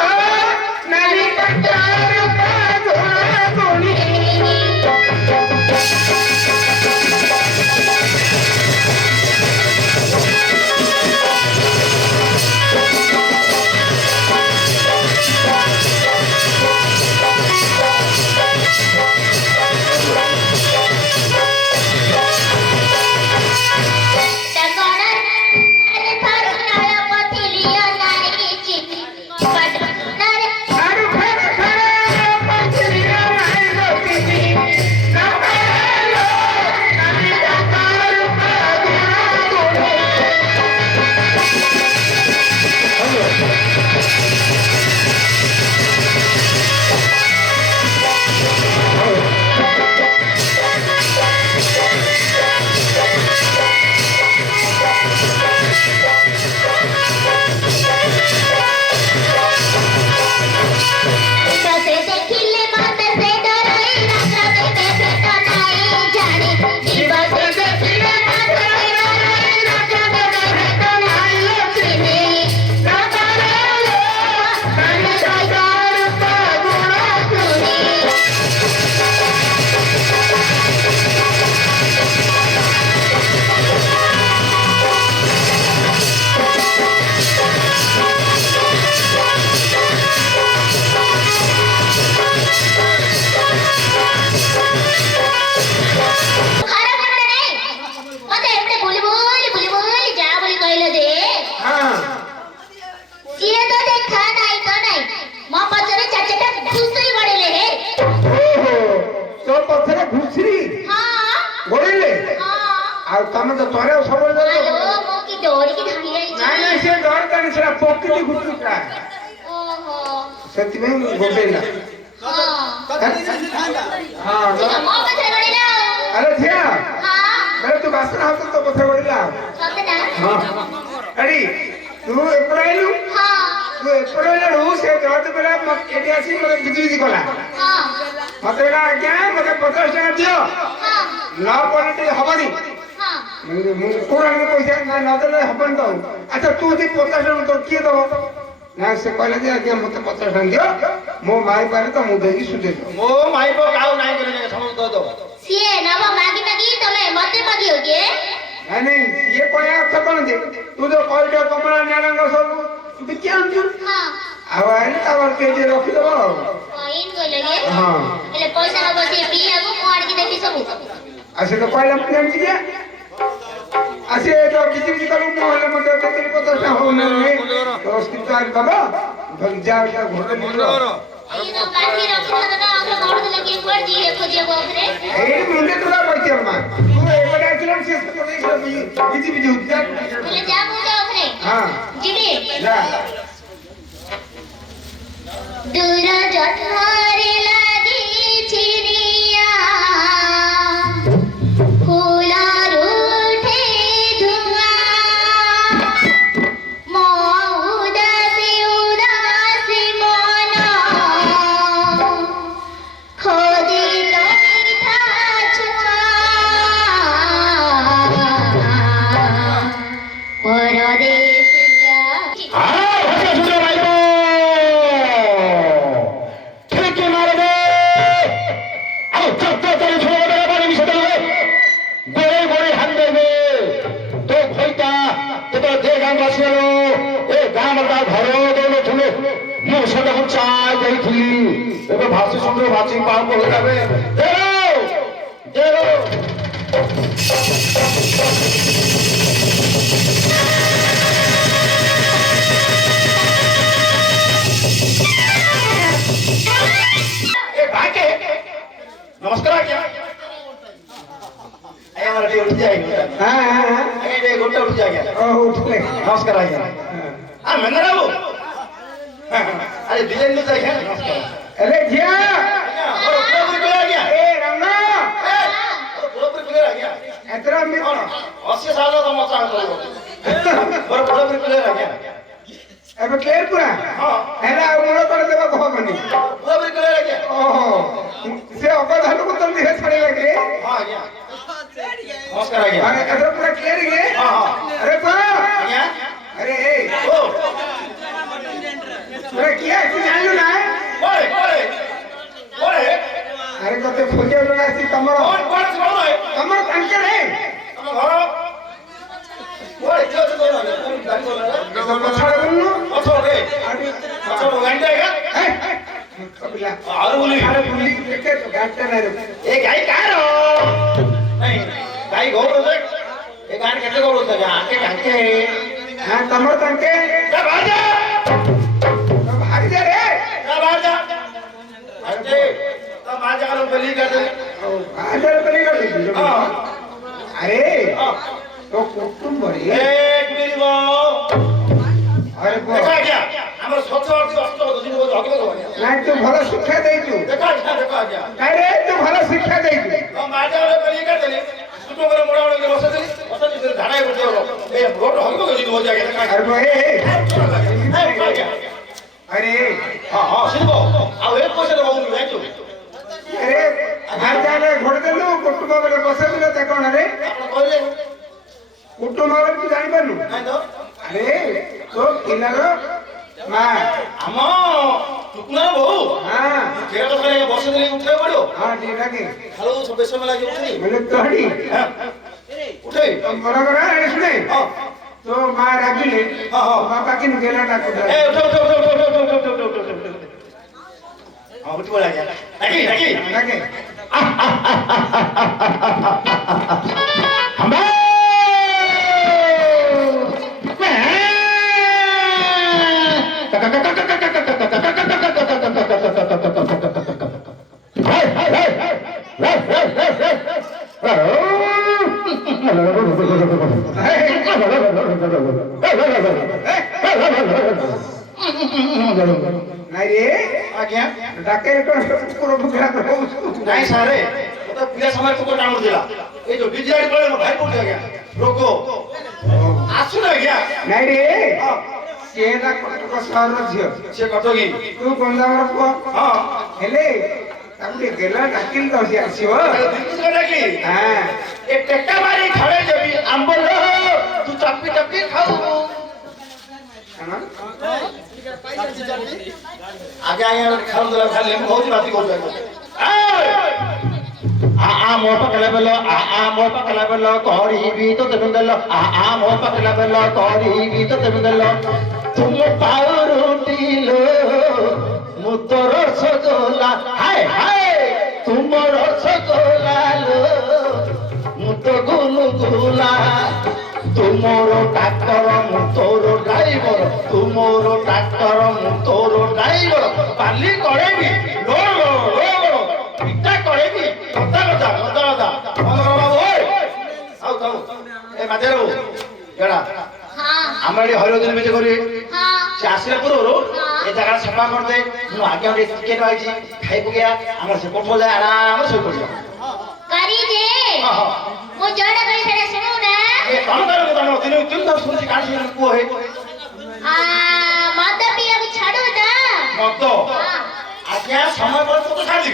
ନାରୀ କଟାର ପାଧୁଣି ଆରୁ ଫେର ଫେର ପାଚିରିଆ ନାଇଁ ରଖିଛି ନା ପାରେଲ ନାରୀ କଟାର ପାଧୁଣି ସେ ଦେଖିଲେ ମତେ ସେ ଡରାଇ ରାସ୍ତା କେବେ ଭେଟ ନାହିଁ ଜାଣି ଯିବ ସେ ଦେଖିଲେ ମତେ ଡରାଇ ରାସ୍ତା କେବେ ଭେଟ ନାହିଁ ଚିନି ନ ପାରେଲ୍ୟ ନାରୀ କଟାର ପାଧୁଣି ଖରାପ କଥା ନାହିଁ ମତେ ଏପଟେ ବୁଲି ଯା ବୋଲି କହିଲେ ଯେ ହଁ ସିଏ ତ ଦେଖା ନାହିଁ ତ ନାହିଁ ମୋ ପଛରେ ଚାଚାଟା ଘୁଷୁରି ଗଡ଼ିଲେ ହେ ଓହୋ ତୋ ପଛରେ ଘୁଷରି ହଁ ଗୋଡିଲେ ହଁ ଆଉ ତମେ ତ ତଳେ ସବୁବେଳେ ଆଲୋ ଯାଉଛ। ମୁଁ କି ଦୌଡ଼ିକି ଧାଇଁ ନାଇଁ ଯାଇଛି ନାଇଁ ସେ ଡରତାନି ସେଟା ପକେଟି ଘୁଷୁରିଟା ଓହୋ ସେଥିପାଇଁ ଗୋଟେଇଲା ହଁ ହଁ ସେ ତ ମୋ ପଛରେ ଗଡ଼ିଲା ଆଉ ଆରେ ଝିଅ ହଁ ବେଲେ ତୁ ବାସନା ହାତ ତୋ ପଛରେ ଗୋଡିଲା ସତେ ନା ହଁ ଏଡି ତୁ ଏପଟେ ଆଇଲୁ ହଁ ତୁ ଏପଟେ ଆଇଲୁ ସେ ଜଜ ବେଲା ଏଠି ଆସି ମୋତେ ବିଜି କଲା ହଁ ମତେ କହିଲା ଆଜ୍ଞା ମୋତେ 50 ଟଙ୍କା ଦିଅ ହଁ ନ ପଡିଲେ ଟିକେ ହବନି ହଁ ମୁଁ କୋଉଠି ପଇସା ନଦେଲେ ହବନି ତ ଆଚ୍ଛା ତୁ ଯଦି 50 ଟଙ୍କା ତ କିଏ ଦବ ନା ସେ କହିଲେ ଯେ ଆଜ୍ଞା ମତେ 50 ଟଙ୍କା ଦିଅ ମୋ ମାଇ ପାରେ ତ ମୁଁ ଦେଇକି ସୁଝେଇ ଦେବି। ମୋ ମାଇପ କାଉ ନାଇଁ କରି ସମସ୍ତ ଦବ ସିଏ ନବ ମାଗି ମାଗି ତମେ ମତେ ମାଗିବ କି? ନାଇଁ ନାଇଁ ଇଏ କହିବା ଅର୍ଥ କଣ ଯେ ତୁ ଯୋଉ କହିଲ କମଳା ନ୍ୟାଣଙ୍କ ସବୁ ବିକି ଆଣୁଛୁ ହଁ ଆଉ ଆଇଲେ ତାପରେ କେଜି ରଖିଦବ ଆଉ। ଇନ୍ କହିଲେ କି? ହଁ ହେଲେ ପଇସା ନବ ସିଏ ପିଇବାକୁ ମୁଁ ଆଣିକି ଦେବି ସବୁ। ଆଉ ସେ ତ କହିଲା ମୁଁ ଜାଣିଛି କି ଆଉ ସେ ଯୋଉ କିଛି କିଛି କଲୁ ମୁଁ ହେଲେ ମତେ 50 ଟଙ୍କା ହଉନାହିଁ ତ ସ୍ଥିତ ଆଣି ଦବ ଧରି ଯା ଘରେ ମିଳିବ ଇଏ ତ କାଠି ରଖିଥିଲା ନା ଆମର ମାରୁଥିଲା କି କୁଆଡେ ଯିଏ ଖୋଜିବାକୁ ଆଉଥରେ? ଏଇ ମୁଣ୍ଡେ ତୁଲା ପଇଛି ମା ତୁ ଏପଟେ ଆସିଲା ସେ ବିଜି ବିଜି ହଉଛି ଯା ହେଲେ ଯା କହୁଛ ଆଉଥରେ? ହଁ ଯିବି? ଯା ଦୂର ଜଠାରେ ଲାଗିଛି ନିଆଁ, ଫୁଲରୁ ଉଠେ ଧୂଆଁ, ମୋ ଉଦାସୀ ଉଦାସୀ ମନ ଖୋଜି ତ ମିଠା ଛୁଆଁ, ପରଦେଶିଆ ভাষি সুন্দর ভাষি পাপ হয়ে যাবে नमस्कार आज्ञा हमारा टे उठ जाएगा हाँ हाँ हाँ टे गोटे उठ जाएगा उठले नमस्कार आज्ञा हाँ मैंने बाबू अरे डिजाइन में जाएगा नमस्कार अरे जिया और पूरा क्लियर आ गया ए रंगा पूरा क्लियर आ गया एतरा में 80 साल का मचा और पूरा क्लियर आ गया अब क्लियर पूरा हां हैला मोर कर देबा कहबनी पूरा क्लियर आ गया ओहो से अपधान को तुम दिहे छड़े लगे हां आ गया नमस्कार आ गया अरे एतरा पूरा क्लियर गे हां हां अरे बा आ गया अरे ए ओ अरे किया कि जानलु ना ओए ओए ओए अरे कते खोजे लगा सी तमरो कौन से बोल रहे तमरो कंके रे हम घर ओए क्यों से बोल रहे कौन गाड़ी बोल रहा तो पछाड़ बोलनु अच्छा रे अरे अच्छा वो गाड़ी जाएगा ए कबिला और बोली अरे बुल्ली के तो गाटते ना रे ए गाड़ी कहां रो नहीं गाड़ी घोड़ रे ए गाड़ी कैसे घोड़ होता है आके काके हां तमरो कंके जा भाग जा भाग जा रे जा भाग जा अरे तब भाग जा लो बलि कर दे आदर बलि कर दे हां अरे हां तो कुटुम बड़ी एक मेरी वो अरे को देखा क्या हमर स्वच्छ अर्थी अष्ट दिन को जगे तो गया ना तू भला शिक्षा दे तू देखा क्या अरे तू भला शिक्षा दे तू हम माजा वाले बलि कर देली सुतो करे मोड़ा वाले बस देली बस देली झाड़ा ही बचे ए रोड हमको दिन हो जाएगा देखा अरे को ए अरे हां हां सिंबो आ एक पैसे दबो नहीं तू अरे घर जाने घोड़ देलु कुटुम वाले बसे दिले ते कोन रे आपण कहले कुटुम वाले तू जानि पानु नहीं तो अरे तो किनारो मां हम टुकना बहु हां केरा तो करे बस देली उठे पड़ो हां ठीक है खालो सब बेस में लागे उठे बोले तोड़ी उठे तो बराबर है इसने हां तो मां रागिले हां हां बाबा किन गेला डाकू ए उठो हां उठ बोला गया लगी लगे हम नहीं रे आज्ञा डाके को पूरा भुगला को नहीं सारे वो तो पिया समय को काम दिला ये जो बिजली पड़े mo भाई पड़ गया रोको आसु ना गया नहीं रे हां केना को सहर झियो से कटोगी तू गंजामर को हां हेले ताके गेला डाकिल तो से आसीओ बिल्कुल कटा की हां एक टेक्का मारी खड़े जबी आंबल तू चप्पी चप्पी खाऊ खाना ଆଜ୍ଞା ଖାଉଥିଲା ଖାଲି କହୁଛି ବାତି କହୁଛି ମୋ ପାଖରେ ବେଲ ମୋ ପାଖରେ ବେଲ କରିବି ତ ତେଣୁ ଦେଲ ମୋ ପାଖରେ ବେଲ କରିବି ତ ତେଣୁ ଦେଲ ତୁମ ପାଉରୁଟିଲ ମୁଁ ତ ରସଗୋଲା ହାୟ ହାୟ ତୁମ ରସଗୋଲା ମୁଁ ତ ଗୁଲୁଗୁଲା ତୁମର ଡାକ୍ତର ମୁଁ ତୋର ଡ୍ରାଇଭର ତୁମର ଡାକ୍ତର ମୁଁ ତୋର ଡ୍ରାଇଭର ବାଲି କରେଇବି ପିଠା କରେଇବି କଥା ଆଉ ଥାଉ ଏ ମାଝେର ଏଡ଼ା ଆମେ ଏଠି ହରିଦିନ ବେଚ କରି ସେ ଆସିଲା ପୂର୍ବରୁ ଏ ଜାଗା ସଫା କରିଦେ ମୁଁ ଆଜ୍ଞା ଗୋଟେ ଚିକେନ ଆଇଛି ଖାଇ ପକେଇବା ଆମର ସେ କୋଠ ଯାଏ ଆରାମରେ ଶୋଇ ପଡ଼ିବା ମୁଁ ଜଣ କରି ସେଟା ଶୁଣୁ ନା ଏ କଣ କର ତମ ଦିନ ତିନ ଦଶ ଶୁଣିଛି କାଢି କୁହ ହେ ମଦ ପିଇବାକୁ ଛାଡୁ ନା ମଦ ଆଜ୍ଞା ସମୟ ପରେ ତ ଛାଡ଼ି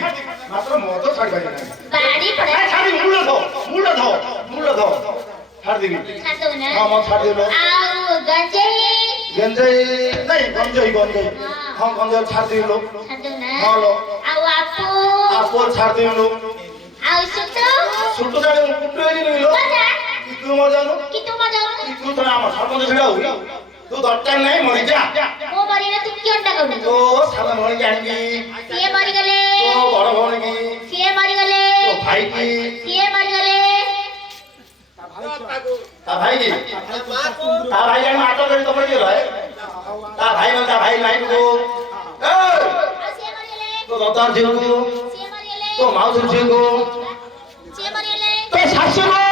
ମାତ୍ର ମଦ ଛାଡ଼ି ପାରିବେ ନାହିଁ ବାଡି ପଡା ଛାଡ଼ି ମୂଳ ଧ ଛାଡ଼ି ଦେବି ଛାଡୁ ନା ହଁ ମୁଁ ଛାଡ଼ି ଦେବ ଆଉ ଗଞ୍ଜେଇ ଗଞ୍ଜେଇ ନାଇଁ ଗଞ୍ଜେଇ ହଁ ଗଞ୍ଜେଇ ଛାଡ଼ି ଦେବି ଲୋ ଛାଡୁ ନା ହଁ ଲୋ ଆଉ ଆପୁ ଛାଡ଼ି ଦେବି ଲୋ ଆଉ ସୁତୁ ଛୋଟ ଜାଣି କୁଟୁ ହେଇକି ନେବି ଲୋ କି ତୁ ମର ଜାନୁ କି ତୁ ମଜା କି ତୁ ତ ଆମ ସରପଞ୍ଚ ଛିଡ଼ା ହଉ ତୁ ଦରକାର ନାହିଁ ମରିଯା ମୋ ମରିଲେ ତୁ କିଅଣ୍ଟା କରୁଛୁ ତୋ ସାନ ଭଉଣୀ ଆଣିବି ସିଏ ମରିଗଲେ ତୋ ବଡ଼ ଭଉଣୀ କି ସିଏ ମରିଗଲେ ତୋ ଭାଇ କି ସିଏ ମରିଗଲେ ତା ଭାଇ କି ତା ଭାଇ ଜାଣି ମାତ କରି ତ ପଡ଼ିଗଲ ତା ଭାଇ ଲାଇନ୍ କୁ ଆଉ ସିଏ ମରିଗଲେ ତୋ ଦଦା ଝିଅକୁ ସିଏ ମରିଗଲେ ତୋ ମାଉସୀ ଝିଅକୁ ସିଏ ମରିଗଲେ ତୋ ଶାଶୁକୁ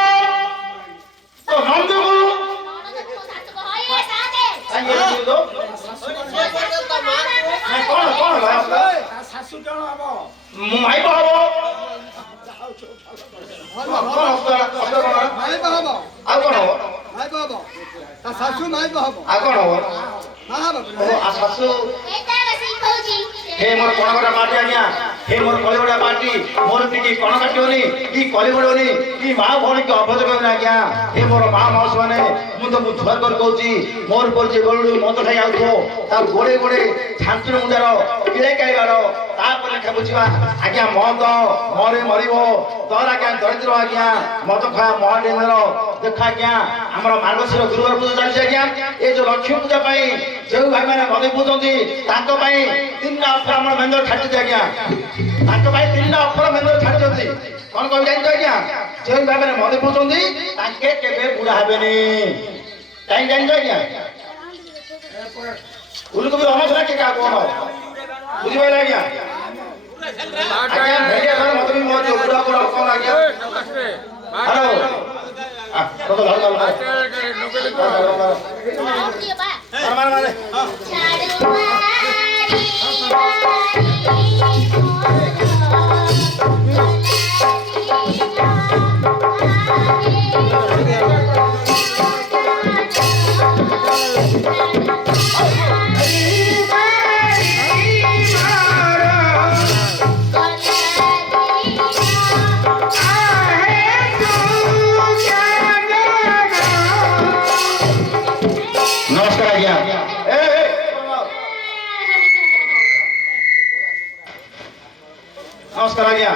ତୋ ନନ୍ଦକୁ କାହିଁକି ଏମିତି ତ ନାଇଁ କଣ ଶାଶୁ ଜଣ ହବ ମୁଁ ମାଇପ ହବ କଣ ମାଇପ ହବ ଆଉ କଣ ହବ ମାଇପ ହବ ତା ଶାଶୁ ମାଇପ ହବ ଆଉ କଣ ହବ ମା ହବ ଆଉ ଶାଶୁ हे मोर कोणगडा पार्टी आज्ञा हे मोर कलिगडा पार्टी मोर टिकी कोण काटियोनी की कलिगडोनी की मा भौणी के अभज करना आज्ञा हे मोर मा माउस माने मु तो बुझर कर कहूची मोर पर जे गोलडू मत खाई आउथो ता गोडे गोडे छांचुर मुंडारो किळे काईबारो ता पर लेखा बुझिबा आज्ञा मत मोरे मरिबो तोर आज्ञा दरिद्र आज्ञा मत खा महाडेनरो देखा आज्ञा हमर मार्गशीर गुरुवार पूजा चलछि आज्ञा ए जो लक्ष्मी पूजा पई जे भाई माने मदे पूजंती ताको पई तीन अफर मेन्दर छाड़ी आज्ञा तीन अफर मेन्दर छाड़ी कौन कह जान आज्ञा जो भाई मैंने मदे पूछती बुढ़ा हे कहीं जान आज्ञा फूलकोबी अमसरा के क्या कौन बुझे आज्ञा आज्ञा भेड़िया घर मत भी मत बुढ़ा बुढ़ा कौन आज्ञा हेलो नमस्कार आज्ञा